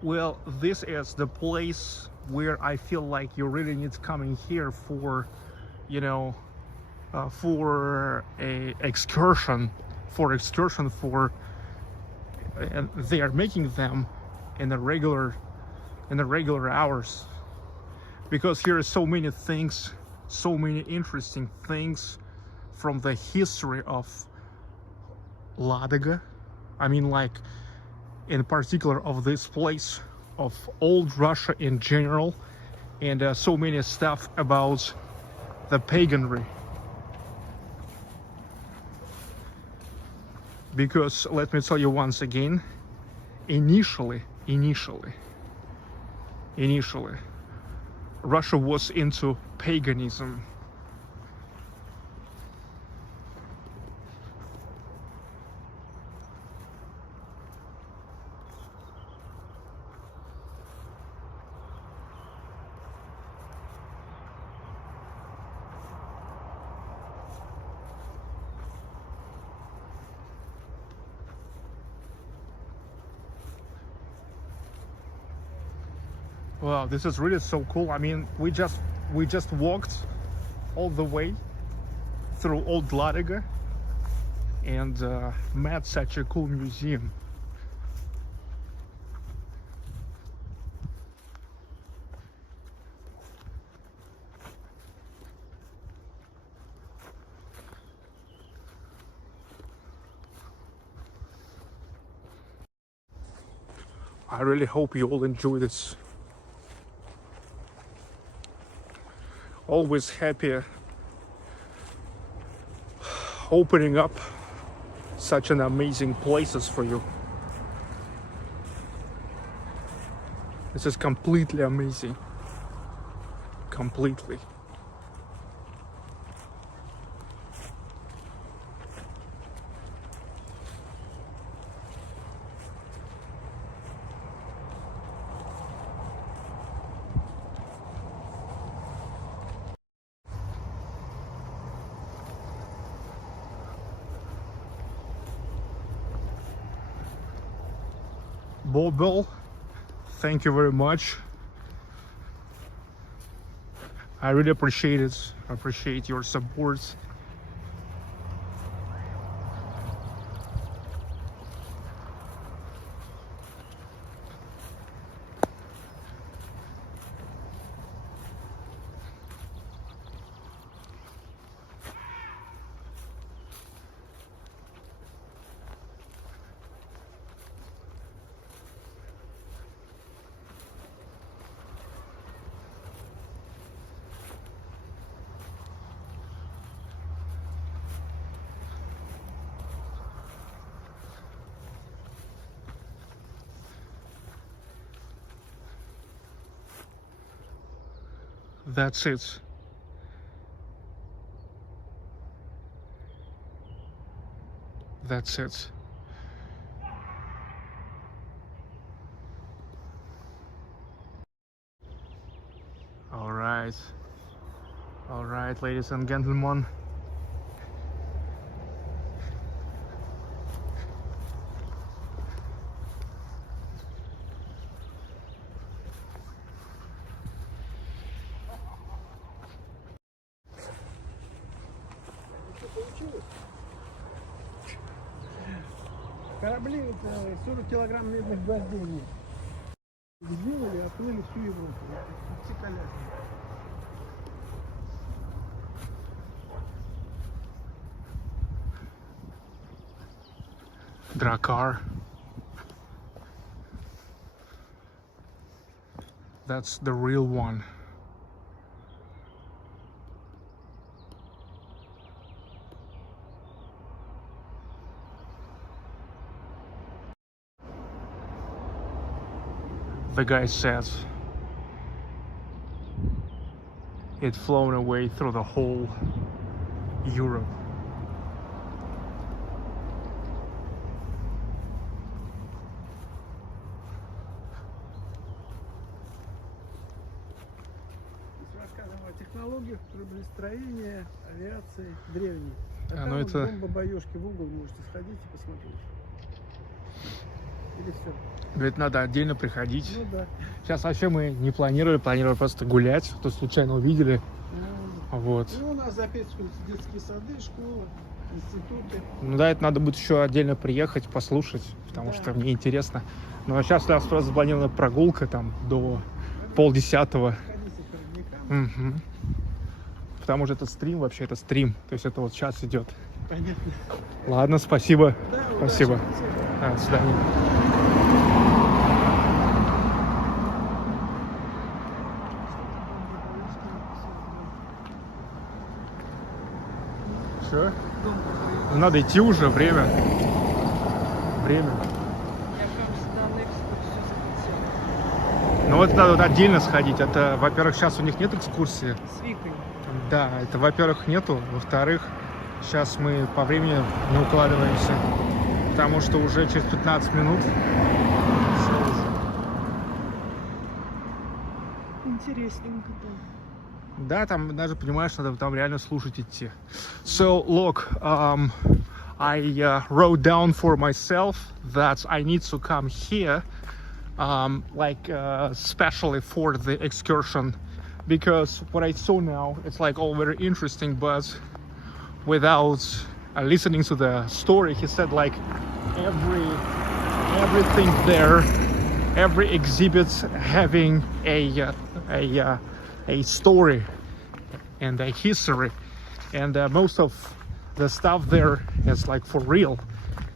Well, this is the place where I feel like you really need coming here for, you know, for a excursion, and they are making them in the regular hours, because here are so many things, so many interesting things from the history of Ladoga. I mean, like, in particular of this place, of old Russia in general, and so many stuff about the paganry. Because let me tell you once again, initially initially. Russia was into paganism. Wow, this is really so cool. I mean, we just walked all the way through Old Ladoga and met such a cool museum. I really hope you all enjoy this. Always happy opening up such an amazing places for you. This is completely amazing. Completely. Bobel, thank you very much. I really appreciate it. I appreciate your support. That's it. That's it. All right. All right, ladies and gentlemen. Корабли, вот, 40 килограмм медных гвоздей нет. Сделали, отплыли всю Европу. Все коляски. Drakkar. That's the real one. The guy says it flown away through the whole Europe. Рассказываем о технологиях кораблестроения, авиации древней. А ну там это... бомбобоёшки в угол, можете сходить и посмотреть. Или все. Говорит, надо отдельно приходить. Ну да. Сейчас вообще мы не планировали просто гулять, то случайно увидели. Вот. Ну, у нас записываются детские сады, школы, институты. Ну да, это надо будет еще отдельно приехать, послушать, потому что мне интересно. Ну а сейчас у нас просто запланирована прогулка там до 9:30. Угу. Потому что этот стрим вообще, это стрим, то есть это вот сейчас идет. Понятно. Ладно, спасибо. Да, спасибо. Удачи. До свидания. Все? Ну, надо идти уже, время. Время. Я прям всегда на экскурсию захотела. Ну Ну вот надо вот отдельно сходить. Это, во-первых, сейчас у них нет экскурсии. С Викой. Да, это, во-первых, нету. Во-вторых, сейчас мы по времени не укладываемся. Потому что уже через 15 минут все уже. Интересненько там. Да, там даже, понимаешь, надо там реально слушать идти. So, look, I wrote down for myself that I need to come here, especially for the excursion, because what I saw now, it's like all very interesting, but without listening to the story, he said like everything there, every exhibit having a story and a history, and most of the stuff there is like for real.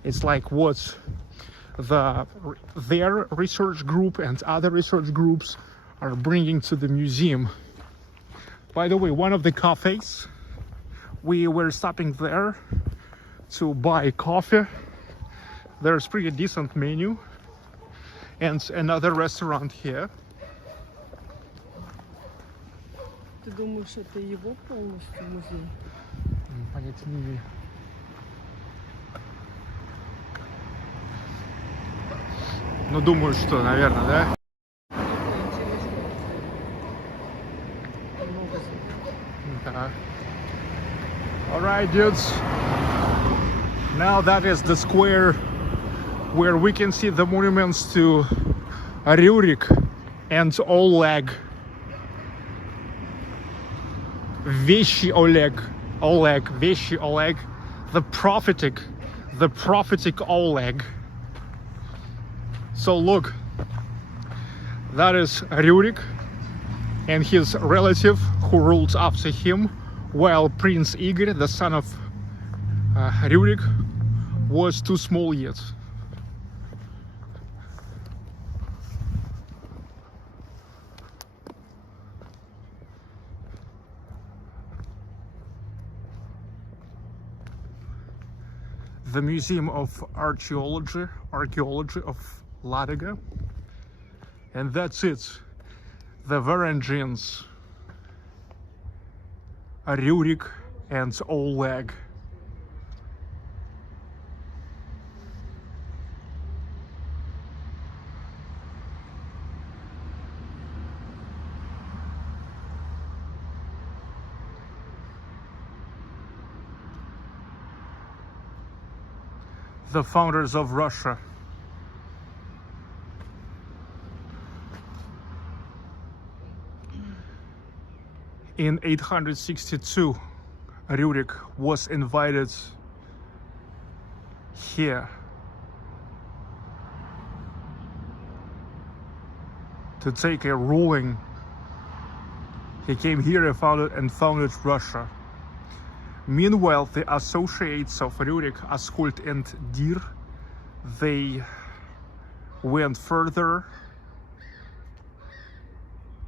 It's like what their research group and other research groups are bringing to the museum. By the way, one of the cafes, we were stopping there to buy coffee. There's pretty decent menu, and another restaurant here. Ты думаешь, это его полностью музей? Понятия не имею. Ну, думаю, что, наверное, да? Да. Alright, dudes. Now that is the square where we can see the monuments to Rurik and Oleg. Veshchy Oleg, Veshchy Oleg, the prophetic Oleg. So look, that is Rurik and his relative who ruled after him, while Prince Igor, the son of Rurik, was too small yet. The Museum of Archaeology of Ladoga, and that's it. The Varangians, Rurik and Oleg. The founders of Russia. In 862, Rurik was invited here to take a ruling. He came here and founded Russia. Meanwhile, the associates of Rurik, Askult and Dir, they went further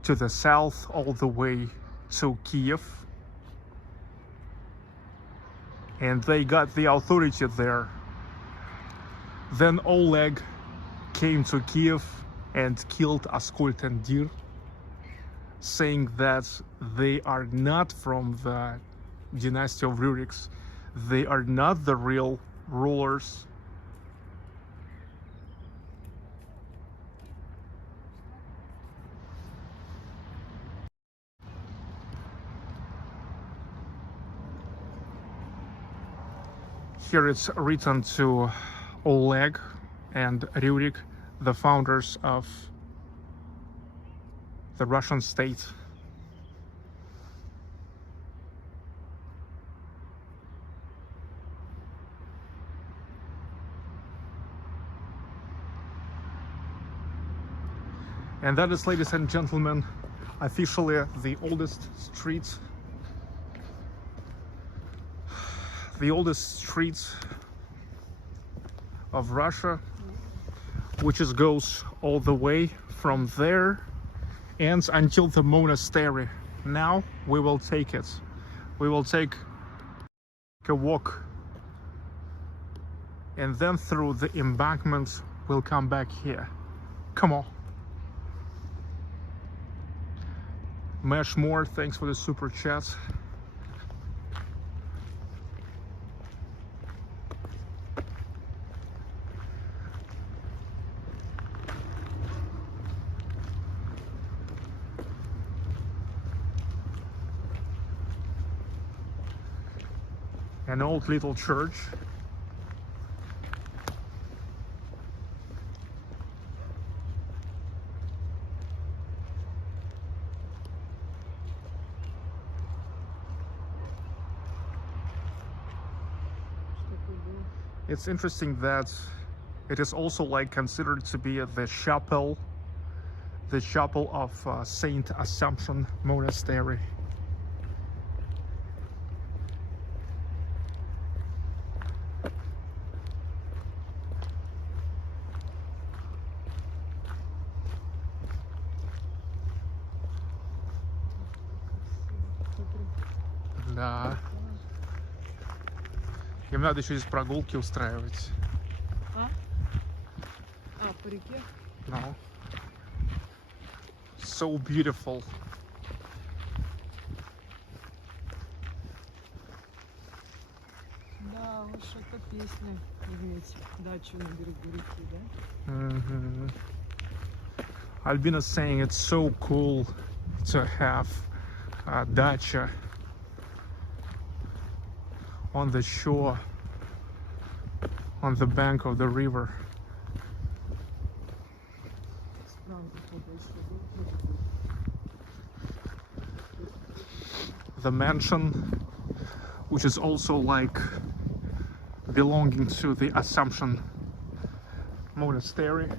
to the south, all the way to Kiev, and they got the authority there. Then Oleg came to Kiev and killed Askult and Dir, saying that they are not from the dynasty of Ruriks, they are not the real rulers. Here it's written to Oleg and Rurik, the founders of the Russian state. And that is, ladies and gentlemen, officially the oldest street of Russia, which goes all the way from there and until the monastery. Now we will take it. We will take a walk, and then through the embankment we'll come back here. Come on. Mesh More, thanks for the super chat. An old little church. It's interesting that it is also like considered to be the chapel of Saint Assumption Monastery. Да. Им надо еще здесь прогулки устраивать. По реке? No. So beautiful. Да, уж это песня иметь дачу на берегу реки, да? Mm-hmm. Albina's saying it's so cool to have a dacha on the shore, on the bank of the river. The mansion, which is also like belonging to the Assumption Monastery.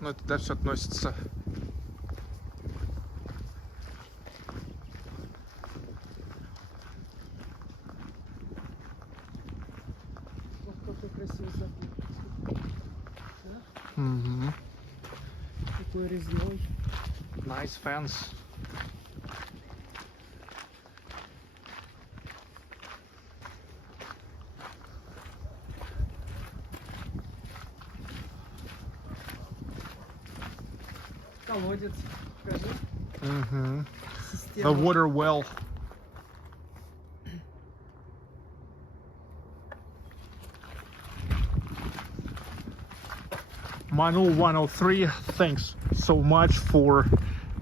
Но это дальше относится. Какой красивый забор. Да? Mm-hmm. Такой резной. Nice fence. Колодец. Покажи. Mm-hmm. Система. The water well. Manu 103, thanks so much for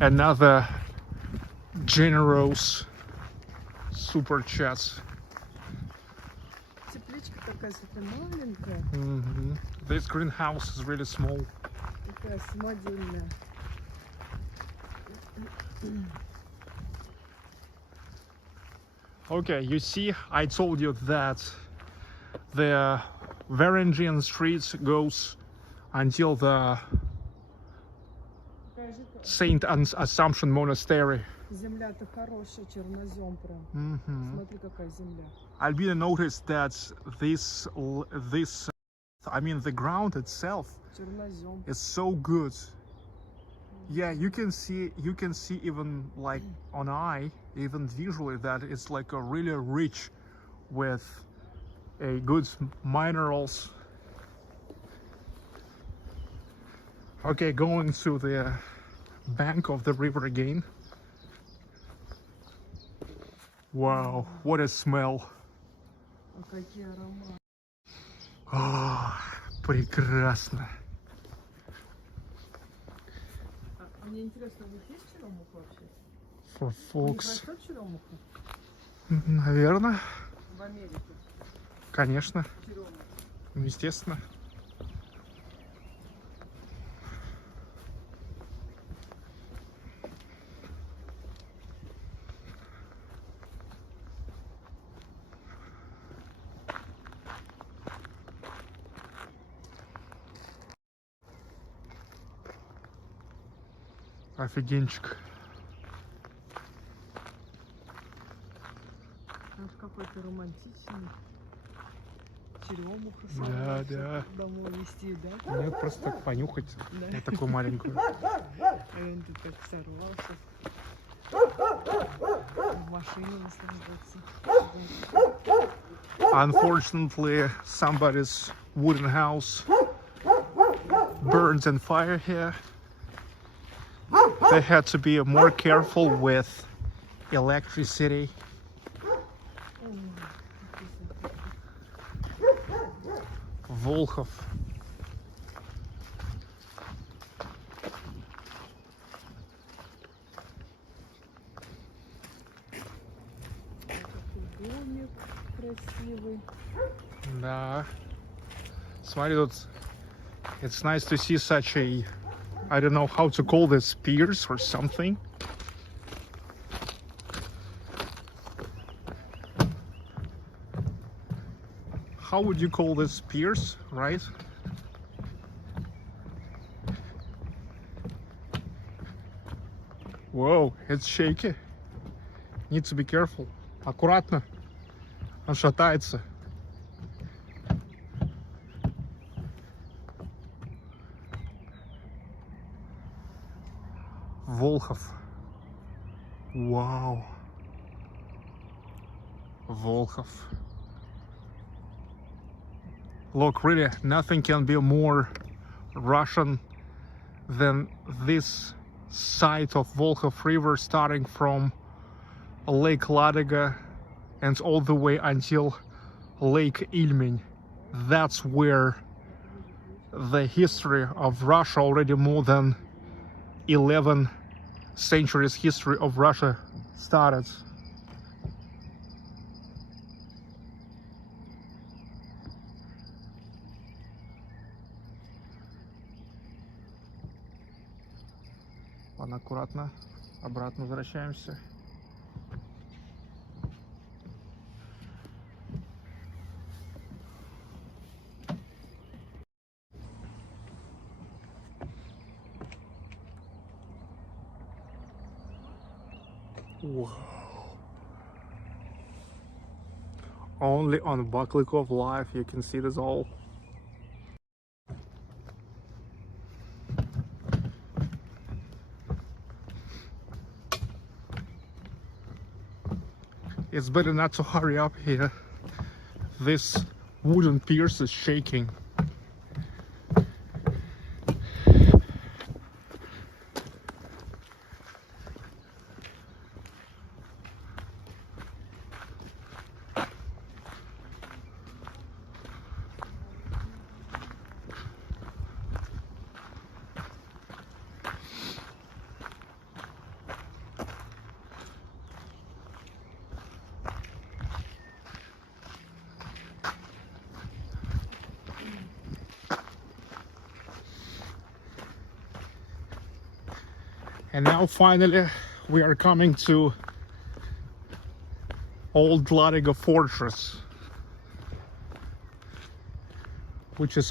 another generous super chat. Тепличка такая маленькая. Mm-hmm. This greenhouse is really small. Такая самодельная. Okay, you see, I told you that the Varangian streets goes until the Saint Assumption Monastery. Земля-то хорошая, чернозем прям. Mm-hmm. Смотри, какая земля. Albina noticed that the ground itself Чернозем. is so good. Yeah, you can see even like on eye, even visually, that it's like a really rich with a good minerals. Okay, going to the bank of the river again. Wow, what a smell. А какие ароматы. Oh, прекрасно. А мне интересно, у них есть черемуха вообще? For У них folks. растет черемуха Наверное, в Америке? конечно, Черемуха. естественно. Офигенчик. Аж какой-то романтичный. Черемуха Да, сорвать, да. домой везти, да? Нет, просто так понюхать. Да. Вот такую маленькую. А он тут так сорвался. В машине наслаждаться. Unfortunately, somebody's wooden house burned in fire here. They had to be more careful with electricity. Volkhov. Домик красивый. Да. Смотри, тут. It's nice to see such a, I don't know how to call this, piers or something. How would you call this, piers, right? Whoa, it's shaky. Need to be careful. Аккуратно. Он шатается. Volkhov. Wow. Volkhov. Look, really, nothing can be more Russian than this side of Volkhov River, starting from Lake Ladoga and all the way until Lake Ilmen. That's where the history of Russia, already more than 11 centuries history of Russia, started. Ладно, аккуратно. Обратно возвращаемся. Wow. Only on Volkhov Live you can see this all. It's better not to hurry up here. This wooden piers is shaking. And now finally we are coming to Old Ladoga Fortress, which is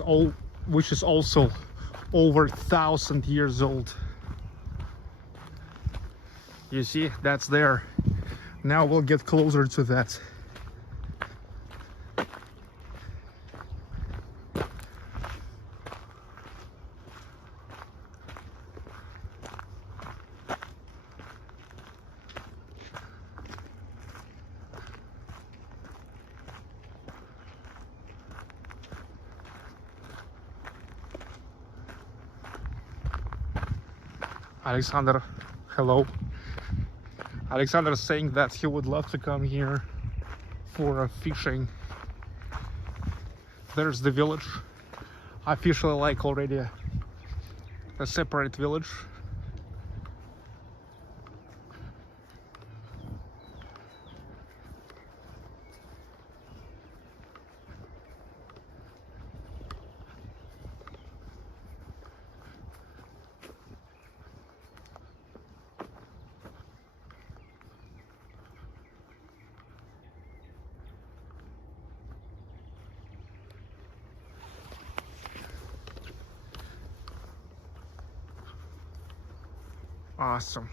also over 1,000 years old. You see, that's there. Now we'll get closer to that. Alexander, hello. Alexander is saying that he would love to come here for fishing. There's the village. Officially, like, already a separate village. Awesome.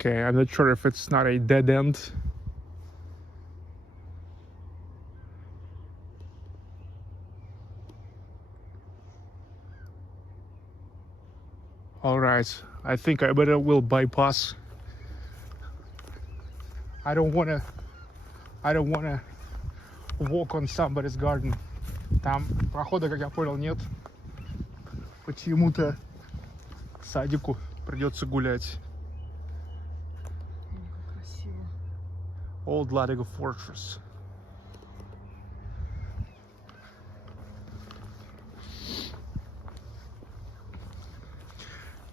Okay, I'm not sure if it's not a dead end. All right, I think I better will bypass. I don't wanna walk on somebody's garden. Там прохода, как я понял, нет. Почему-то садику придется гулять. Красиво. Old Ladoga Fortress.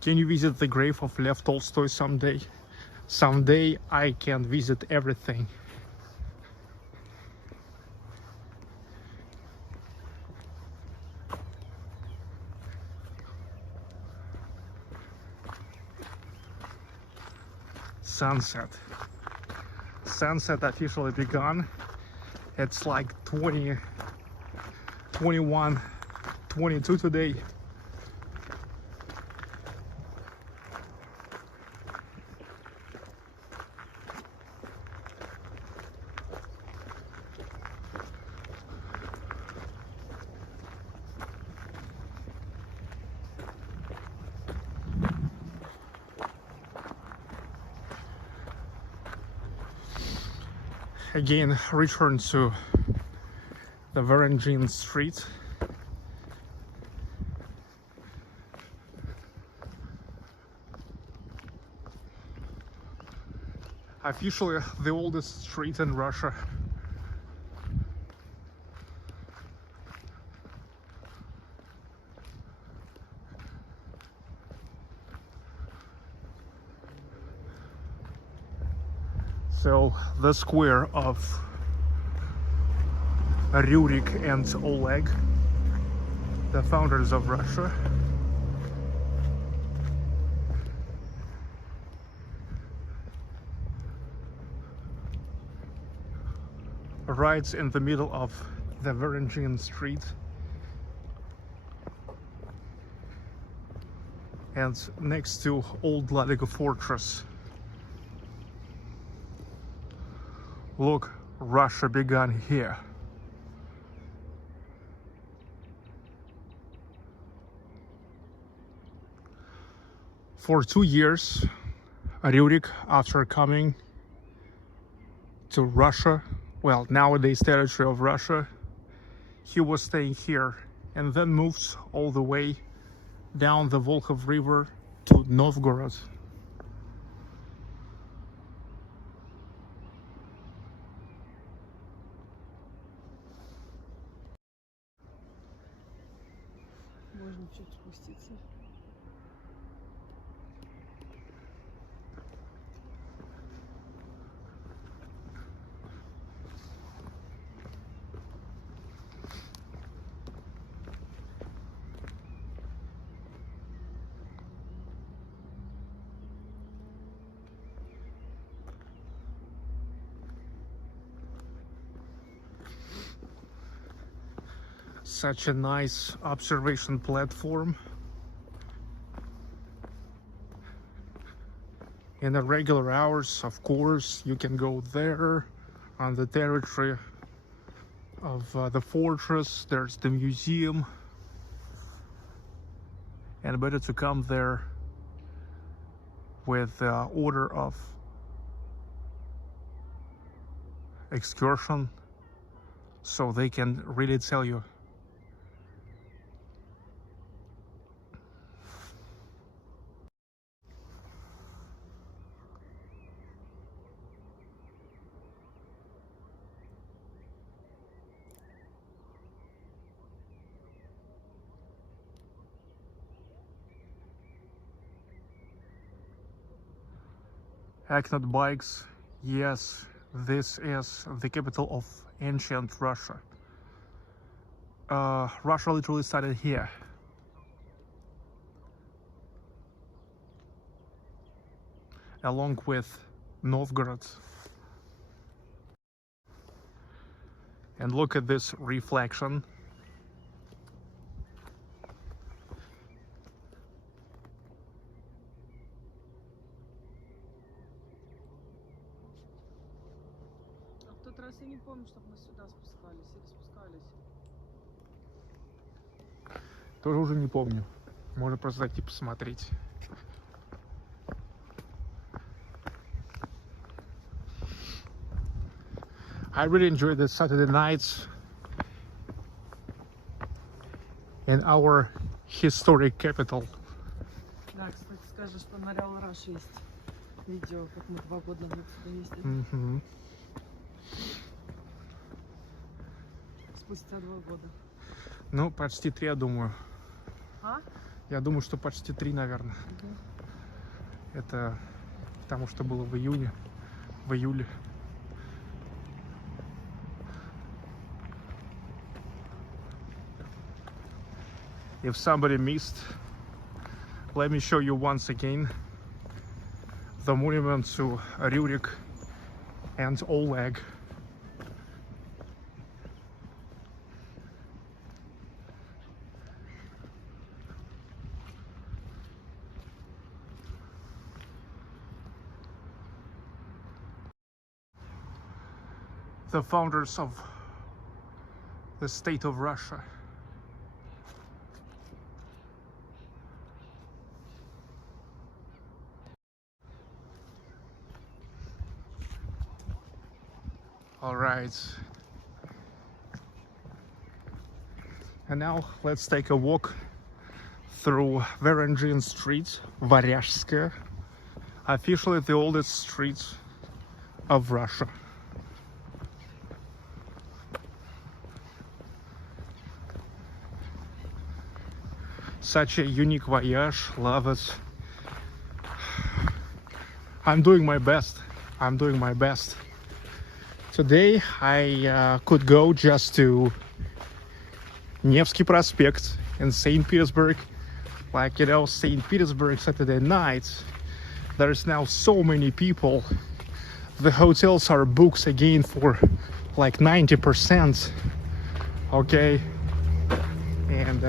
Can you visit the grave of Lev Tolstoy someday? Someday I can visit everything. Sunset. Sunset officially begun. It's like 20, 21, 22 today. Again, return to the Varangian street. Officially the oldest street in Russia. So the square of Rurik and Oleg, the founders of Russia. Right in the middle of the Varangian street. And next to Old Ladoga Fortress. Look, Russia began here. For 2 years, Rurik, after coming to Russia, well, nowadays territory of Russia, he was staying here and then moved all the way down the Volkhov River to Novgorod. Можно чуть спуститься. Such a nice observation platform. In the regular hours, of course, you can go there on the territory of the fortress. There's the museum, and better to come there with the order of excursion, so they can really tell you. Hackneyed bikes, yes, this is the capital of ancient Russia. Russia literally started here. Along with Novgorod. And look at this reflection. тот раз я не помню, чтобы мы сюда спускались или спускались. Тоже уже не помню. Можно просто зайти посмотреть. I really enjoyed the Saturday nights in our historic capital. Да, кстати, скажешь, что на Real Rush есть видео, как мы 2 года назад сюда ездили. Спустя 2 года. Ну, почти 3, я думаю. А? Я думаю, что почти 3, наверное. Это потому что было в июне, в июле. If somebody missed, let me show you once again the monument to Rurik and Old Ladoga. The founders of the state of Russia. All right. And now let's take a walk through Varangian Street, Varyazhskaya, officially the oldest street of Russia. Such a unique voyage, love it. I'm doing my best. I'm doing my best. Today I could go just to Nevsky Prospect in St. Petersburg. Like, you know, St. Petersburg Saturday night, there's now so many people. The hotels are booked again for like 90%. Okay, and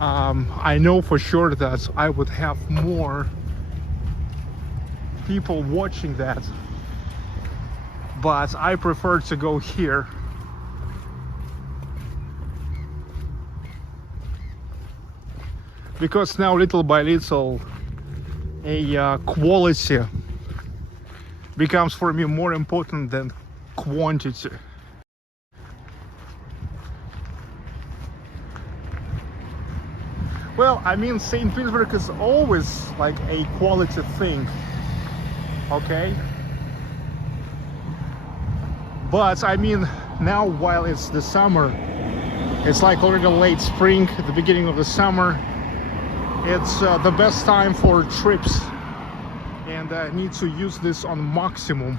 I know for sure that I would have more people watching that, but I prefer to go here. Because now little by little a quality becomes for me more important than quantity. Well, I mean, St. Petersburg is always like a quality thing, okay? But I mean, now while it's the summer, it's like already late spring, the beginning of the summer, it's the best time for trips, and I need to use this on maximum.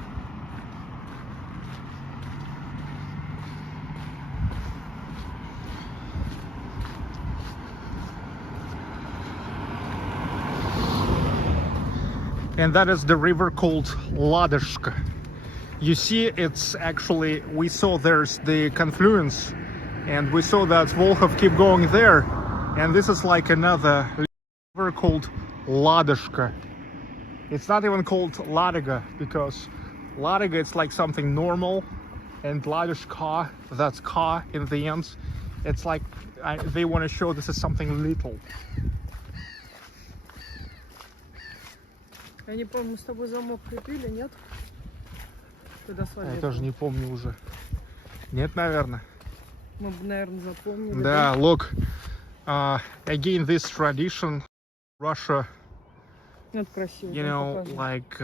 And that is the river called Ladoga. You see, it's actually, we saw there's the confluence, and we saw that Volkhov keep going there, and this is like another river called Ladoga. It's not even called Ladoga, because Ladoga it's like something normal, and Ladoga, that's ka in the end. It's like they want to show this is something little. Я не помню, мы с тобой замок крепили, нет? Когда с вами Я тоже не помню уже. Нет, наверное. Мы бы, наверное, запомнили. Да, look, again, this tradition, Russia, Вот красиво. you know, like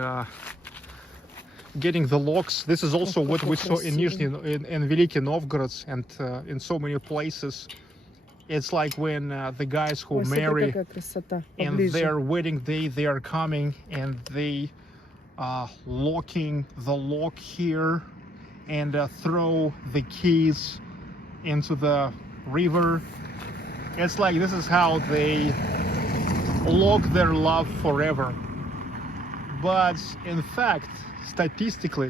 getting the locks. This is also what we saw in Nizhny, in Veliki Novgorod, and in so many places. It's like when the guys who marry and their wedding day, they are coming and they locking the lock here and throw the keys into the river. It's like this is how they lock their love forever. But in fact, statistically,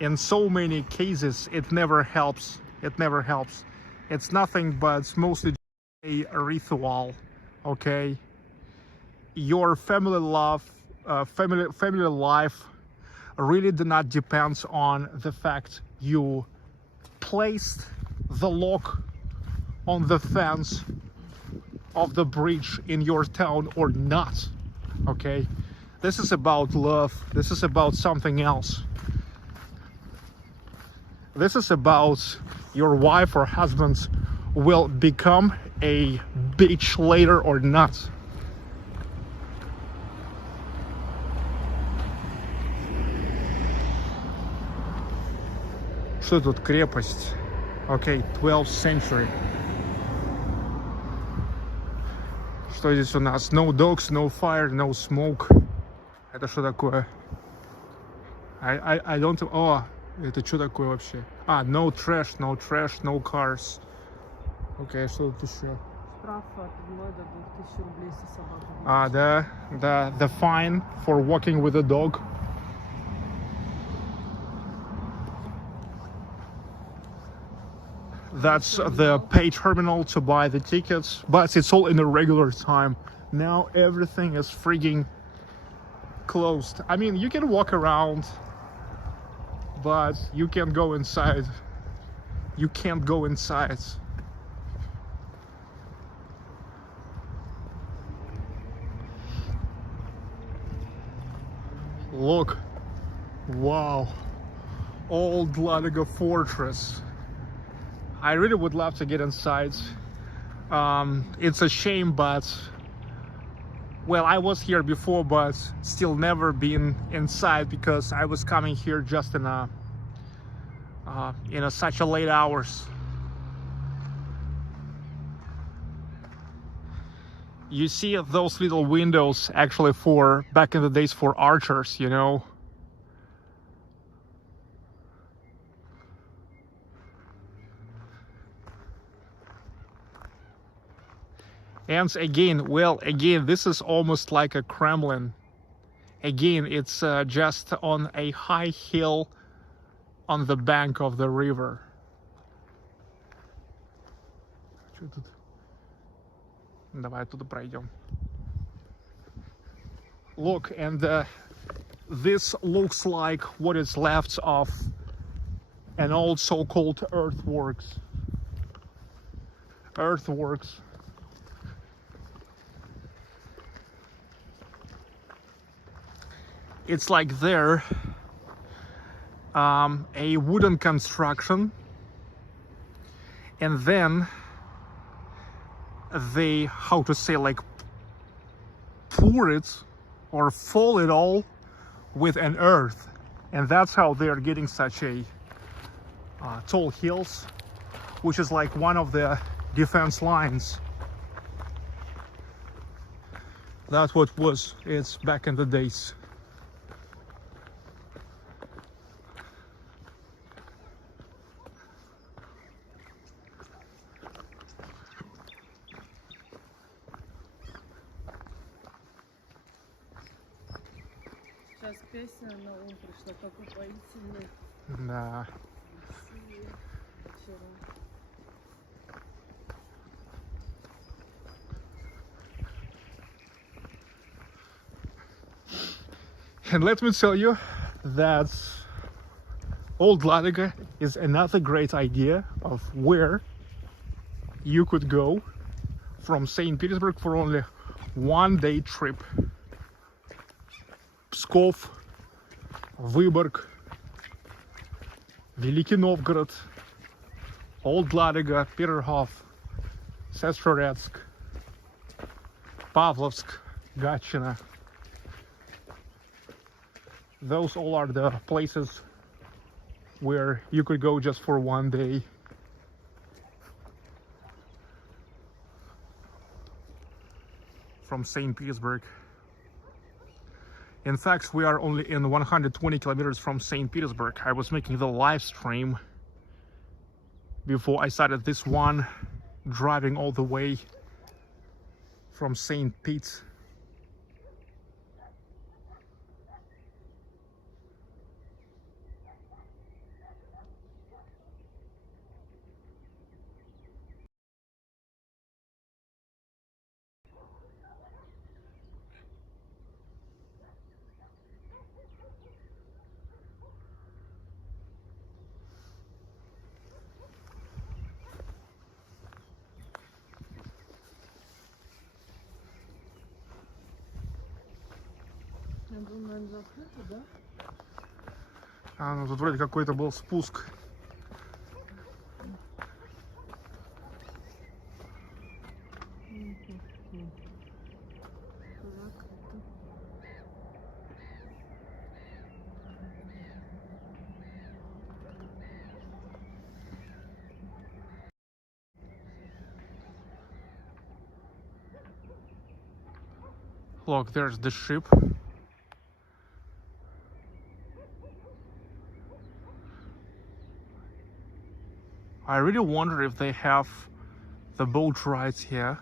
in so many cases, it never helps. It never helps. It's nothing but mostly a ritual, okay? Your family love family life really do not depends on the fact you placed the lock on the fence of the bridge in your town or not. Okay, this is about love. This is about something else. This is about your wife or husband will become a bitch later or not. Что тут крепость? Окей, 12th century. Что здесь у нас? No dogs, no fire, no smoke. Это что такое? I don't... О, это что такое вообще? No trash, no trash, no cars. Окей, что тут еще? Штраф от 1 до 2000 рублей, если собака. Да, the fine for walking with a dog. That's the pay terminal to buy the tickets, but it's all in the regular time. Now everything is frigging closed. I mean, you can walk around, but you can't go inside. You can't go inside. Look, wow, Old Ladoga fortress. I really would love to get inside. It's a shame, but well, I was here before, but still never been inside because I was coming here just in such a late hours. You see those little windows actually for back in the days for archers, you know. And again, well, again, this is almost like a Kremlin. Again, it's just on a high hill on the bank of the river. Давай оттуда пройдем. Look, and this looks like what is left of an old so-called earthworks. It's like there, a wooden construction, and then they, how to say, like pour it or fill it all with an earth, and that's how they're getting such a tall hills, which is like one of the defense lines. That's what it's back in the days. Сейчас песня на ум пришла, как упоительный. Да. And let me tell you that Old Ladoga is another great idea of where you could go from St. Petersburg for only 1 day trip. Pskov, Vyborg, Великий Novgorod, Old Ladoga, Peterhof, Sestroretsk, Pavlovsk, Gatchina. Those all are the places where you could go just for 1 day. From St. Petersburg. In fact, we are only in 120 kilometers from St. Petersburg. I was making the live stream before I started this one, driving all the way from St. Pete. Я думаю, наверное, закрыто, да? А, ну тут вроде какой-то был спуск. Закрыто. Look, there's the ship. I really wonder if they have the boat rides here.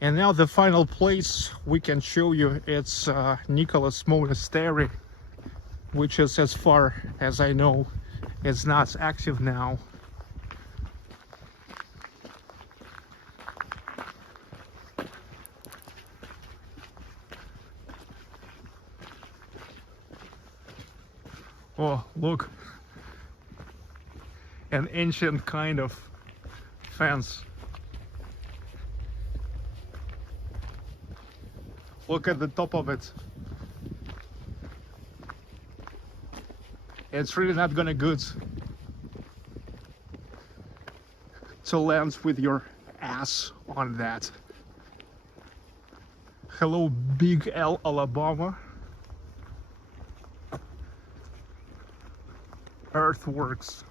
And now the final place we can show you, it's Nicholas Monastery, which is, as far as I know, is not active now. Oh, look, an ancient kind of fence. Look at the top of it. It's really not gonna good to land with your ass on that. Hello, Big L, Alabama. Earthworks.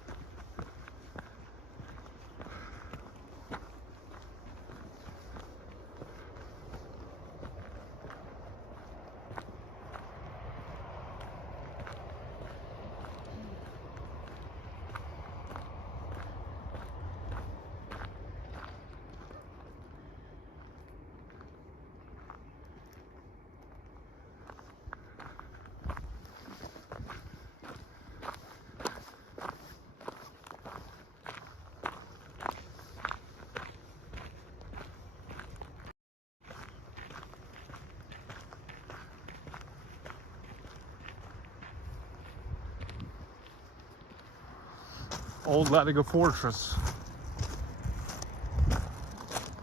Old Ladoga Fortress.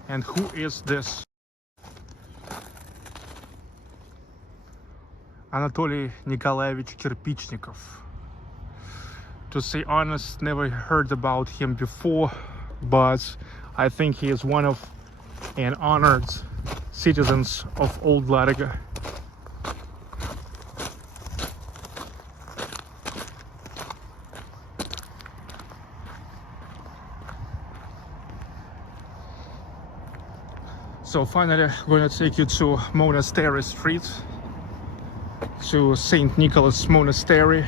And who is this? Anatoly Nikolaevich Kirpichnikov. To say honest, never heard about him before, but I think he is one of an honored citizens of Old Ladoga. So finally, I'm going to take you to Monastery Street, to St. Nicholas Monastery.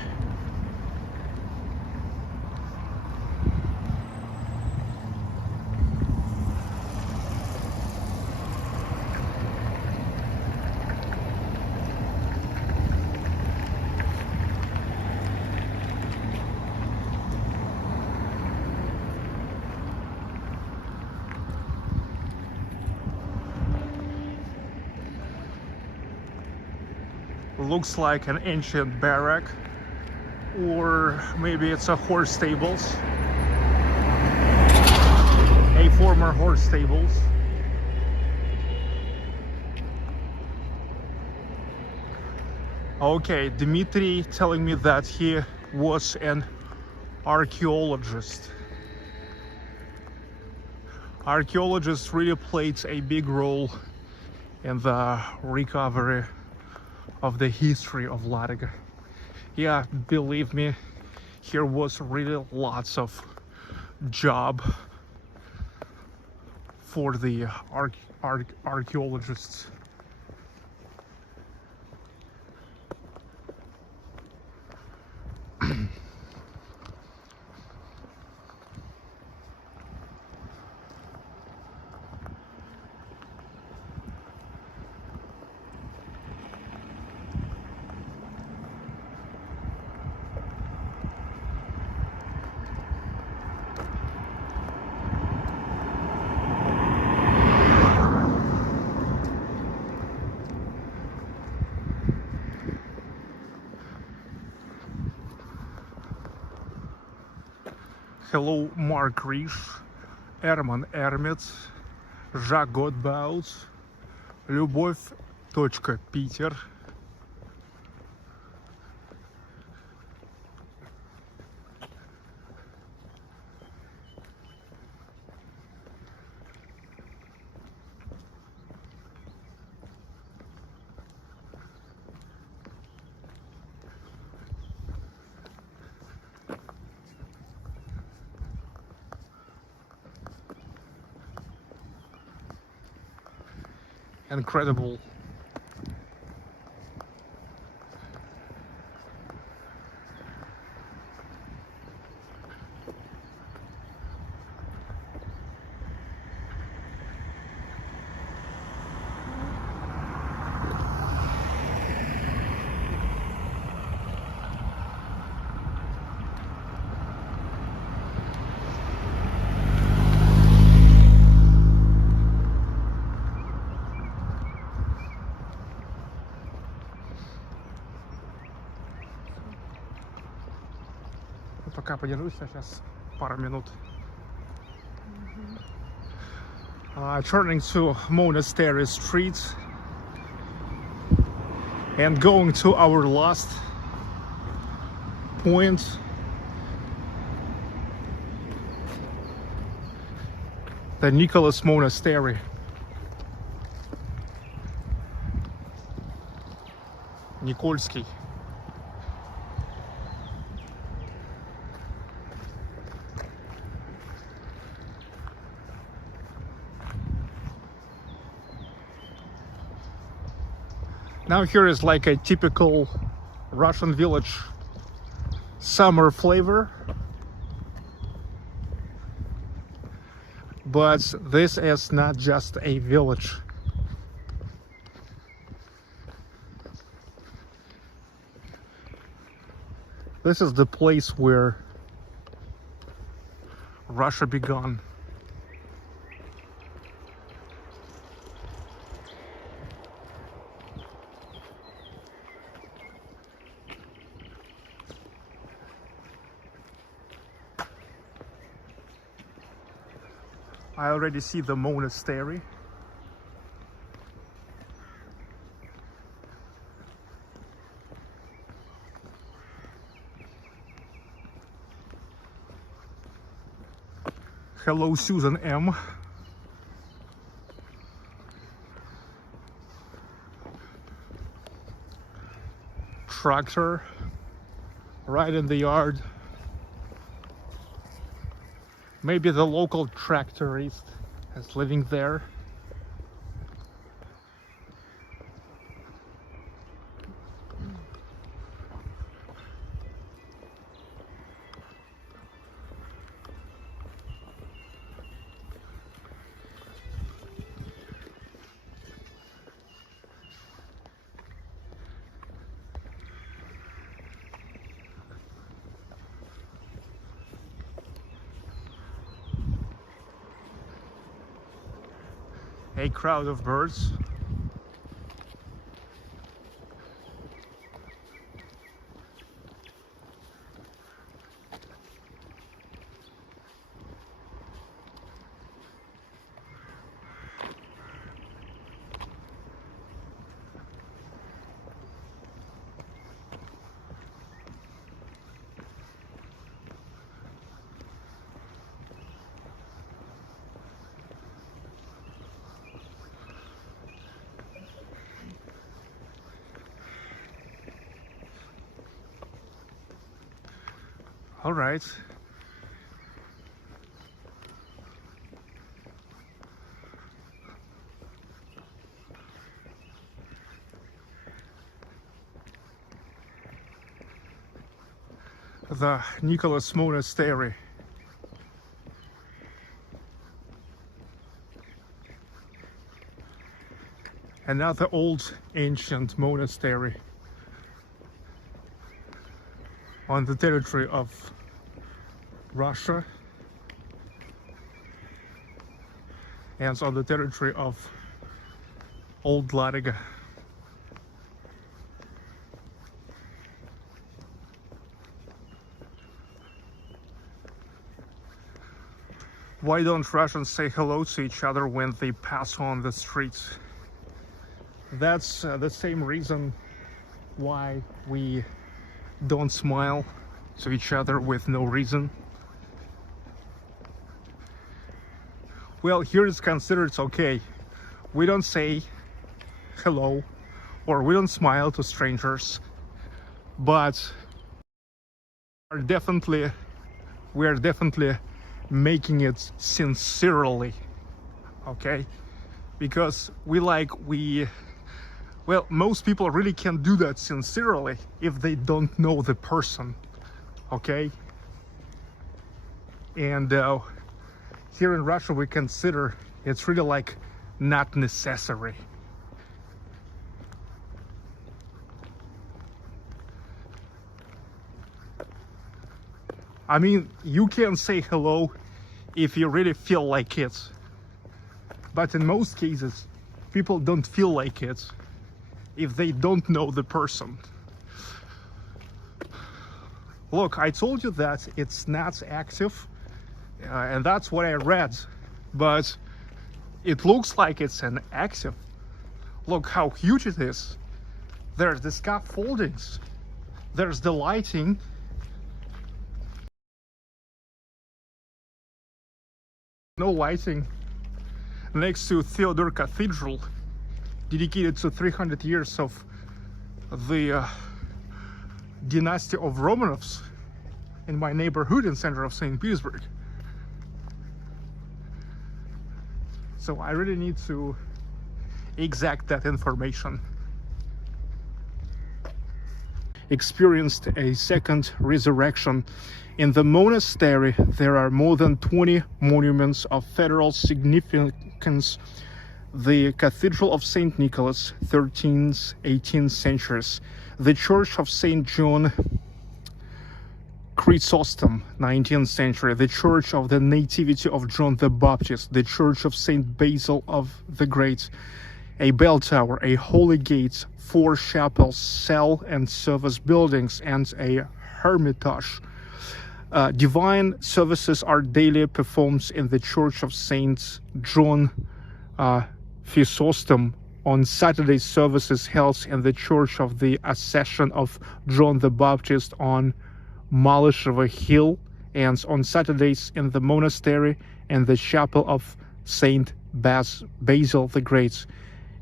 Looks like an ancient barrack, or maybe it's a horse stables, a former horse stables. Okay, Dmitry telling me that he was an archaeologist. Archaeologists really played a big role in the recovery of the history of Ladoga. Yeah, believe me, here was really lots of job for the archaeologists. Hello Mark Rish, Herman Ermit, Jacques Godbout, Любовь.Питер. Incredible. Пока подержусь, сейчас пару минут. Turning to Monastery Street and going to our last point, the Nicholas Monastery. Никольский. Now here is like a typical Russian village summer flavor, but this is not just a village. This is the place where Russia began. I already see the monastery. Hello, Susan M. Tractor right in the yard. Maybe the local tractorist is living there. A crowd of birds. All right. The Nicholas Monastery. Another old ancient monastery on the territory of Russia and on the territory of Old Ladoga. Why don't Russians say hello to each other when they pass on the streets? That's the same reason why we don't smile to each other with no reason. Well, here it's considered okay. We don't say hello or we don't smile to strangers, but we are definitely making it sincerely, okay? Because well, most people really can't do that sincerely if they don't know the person, okay? And here in Russia we consider it's really like not necessary. I mean, you can say hello if you really feel like it, but in most cases people don't feel like it if they don't know the person. Look, I told you that it's not active, and that's what I read, but it looks like it's an active. Look how huge it is. There's the scaffoldings, there's the lighting. No lighting next to Theodore Cathedral, dedicated to 300 years of the dynasty of Romanovs in my neighborhood in center of St. Petersburg. So I really need to exact that information. Experienced a second resurrection. In the monastery, there are more than 20 monuments of federal significance. The Cathedral of St. Nicholas, 13th, 18th centuries. The Church of St. John Chrysostom, 19th century. The Church of the Nativity of John the Baptist. The Church of St. Basil of the Great. A bell tower, a holy gate, 4 chapels, cell and service buildings, and a hermitage. Divine services are daily performed in the Church of St. John Chrysostom. On Saturday, services held in the Church of the Ascension of John the Baptist on Malyshevo Hill, and on Saturdays in the monastery and the chapel of St. Basil the Great.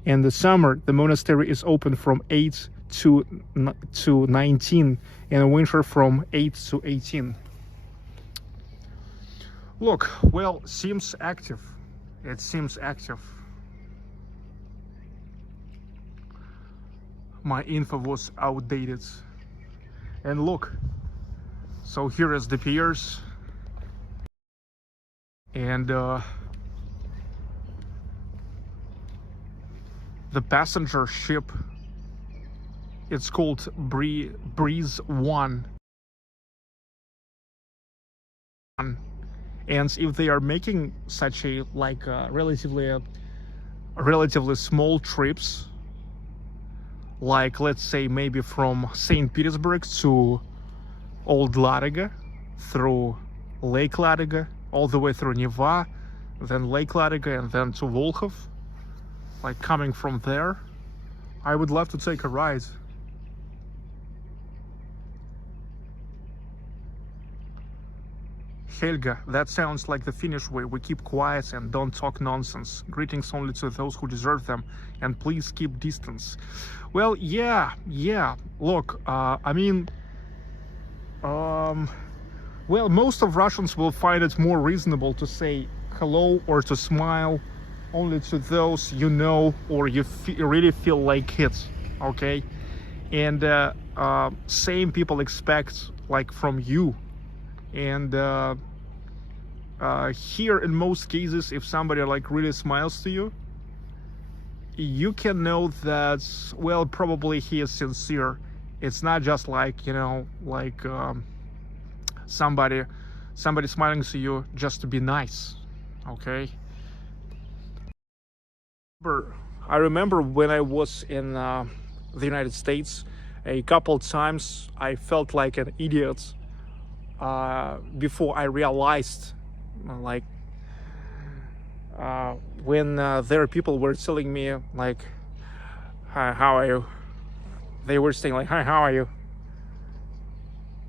In the summer, the monastery is open from 8 to 19, and in winter from 8 to 18. Look, well, seems active. It seems active. My info was outdated. And look, so here is the piers. And the passenger ship, it's called Breeze 1. And if they are making such a relatively small trips, like let's say maybe from St. Petersburg to Old Ladoga, through Lake Ladoga, all the way through Neva, then Lake Ladoga, and then to Volkhov, like coming from there, I would love to take a ride. Helga, that sounds like the Finnish way. We keep quiet and don't talk nonsense. Greetings only to those who deserve them, and please keep distance. Well, yeah. Look, I mean, well, most of Russians will find it more reasonable to say hello or to smile only to those you know or you really feel like it, okay? And same people expect like from you. And here in most cases, if somebody like really smiles to you, you can know that, well, probably he is sincere. It's not just like, you know, like somebody smiling to you just to be nice, okay? I remember when I was in the United States, a couple times I felt like an idiot before I realized like when there people were telling me like, "Hi, how are you?" They were saying like, "Hi, how are you?"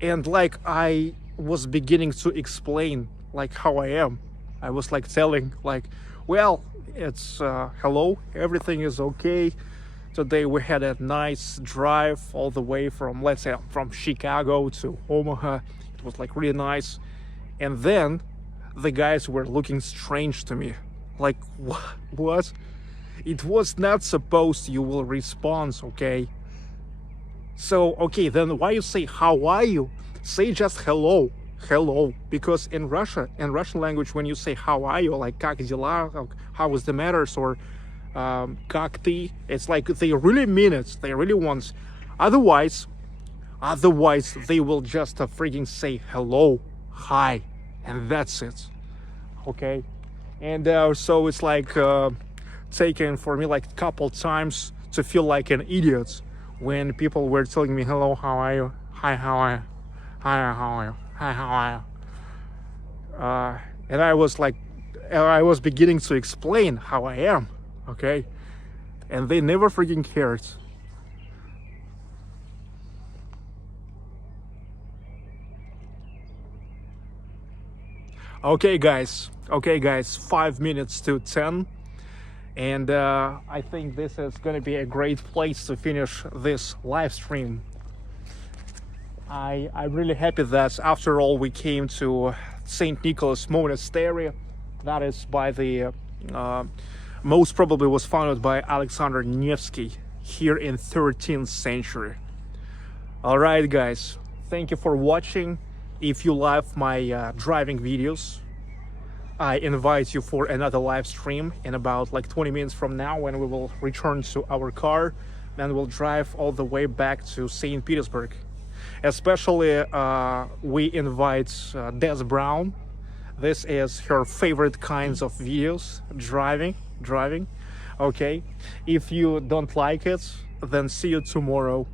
And like I was beginning to explain like how I am. I was like telling like, well, it's hello, everything is okay. Today we had a nice drive all the way from, let's say, from Chicago to Omaha. It was like really nice. And then the guys were looking strange to me. Like, what? It was not supposed you will respond, okay? So, okay, then why you say, how are you? Say just hello, hello. Because in Russian language, when you say, how are you? Like, как дела? How is the matters? Or, как ты? It's like they really mean it. They really want. Otherwise, they will just freaking say hello, hi, and that's it. Okay? And so it's like taken for me like a couple times to feel like an idiot when people were telling me hello, how are you, hi, how are you, hi, how are you, hi, how are you, and I was like, I was beginning to explain how I am, okay, and they never freaking cared. Okay guys, 5 minutes to 10. And I think this is going to be a great place to finish this live stream. I'm really happy that after all we came to St. Nicholas Monastery. That is by the, most probably was founded by Alexander Nevsky here in 13th century. Alright guys, thank you for watching. If you love my driving videos, I invite you for another live stream in about like 20 minutes from now, when we will return to our car and we'll drive all the way back to St. Petersburg. Especially we invite Des Brown. This is her favorite kinds of videos, driving. Okay, if you don't like it, then see you tomorrow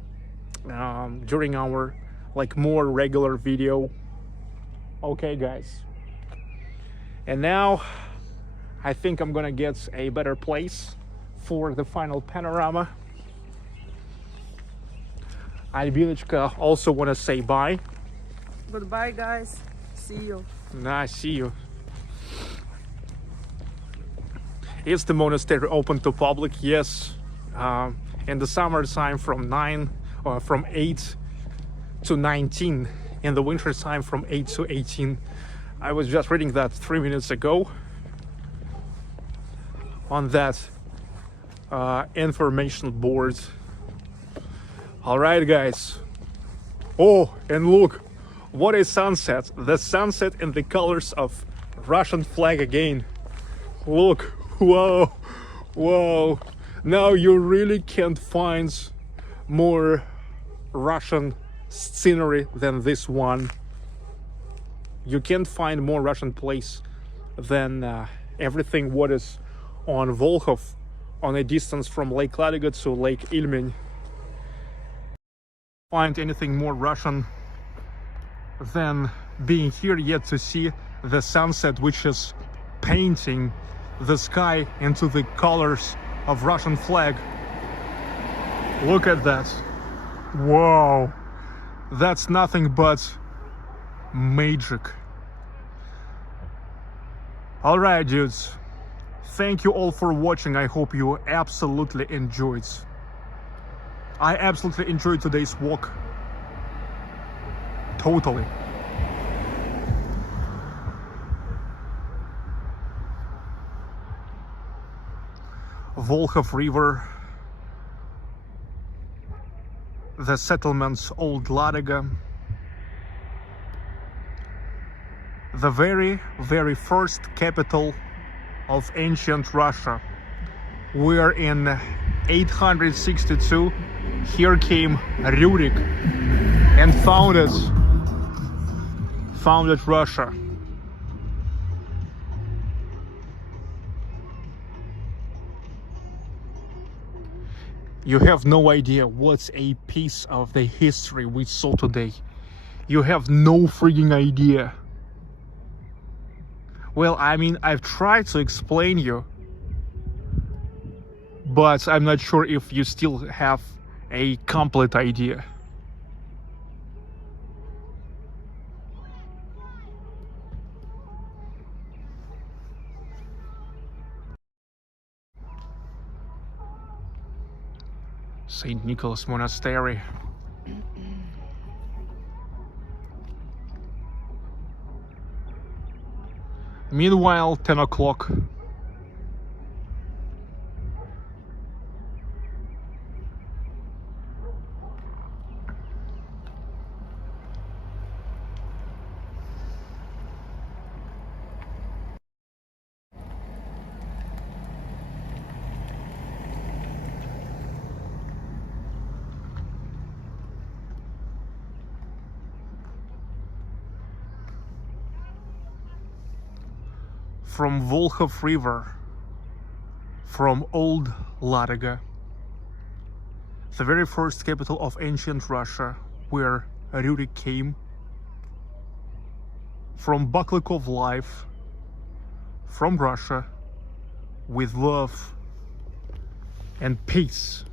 during our like more regular video. Okay guys, and now I think I'm gonna get a better place for the final panorama. Albinочка also wanna say bye. Goodbye, guys. See you. Nah, see you. Is the monastery open to public? Yes. In the summertime from 8 to 19. In the winter time from 8 to 18. I was just reading that 3 minutes ago on that information board. All right, guys. Oh, and look, what a sunset. The sunset in the colors of Russian flag again. Look, whoa, whoa. Now you really can't find more Russian scenery than this one. You can't find more Russian place than everything what is on Volkhov, on a distance from Lake Ladoga to Lake Ilmen. Find anything more Russian than being here yet to see the sunset, which is painting the sky into the colors of Russian flag. Look at that. Wow, that's nothing but magic. All right, dudes, thank you all for watching. I hope you absolutely enjoyed. I absolutely enjoyed today's walk. Totally. Volkhov River, the settlements Old Ladoga, the very, very first capital of ancient Russia. We are in 862. Here came Rurik and founded Russia. You have no idea what's a piece of the history we saw today. You have no freaking idea. Well, I mean, I've tried to explain you, but I'm not sure if you still have a complete idea. St. Nicholas Monastery. Meanwhile, 10 o'clock. From Volkhov River, from Old Ladoga, the very first capital of ancient Russia, where Rurik came, from Baklykov life, from Russia, with love and peace.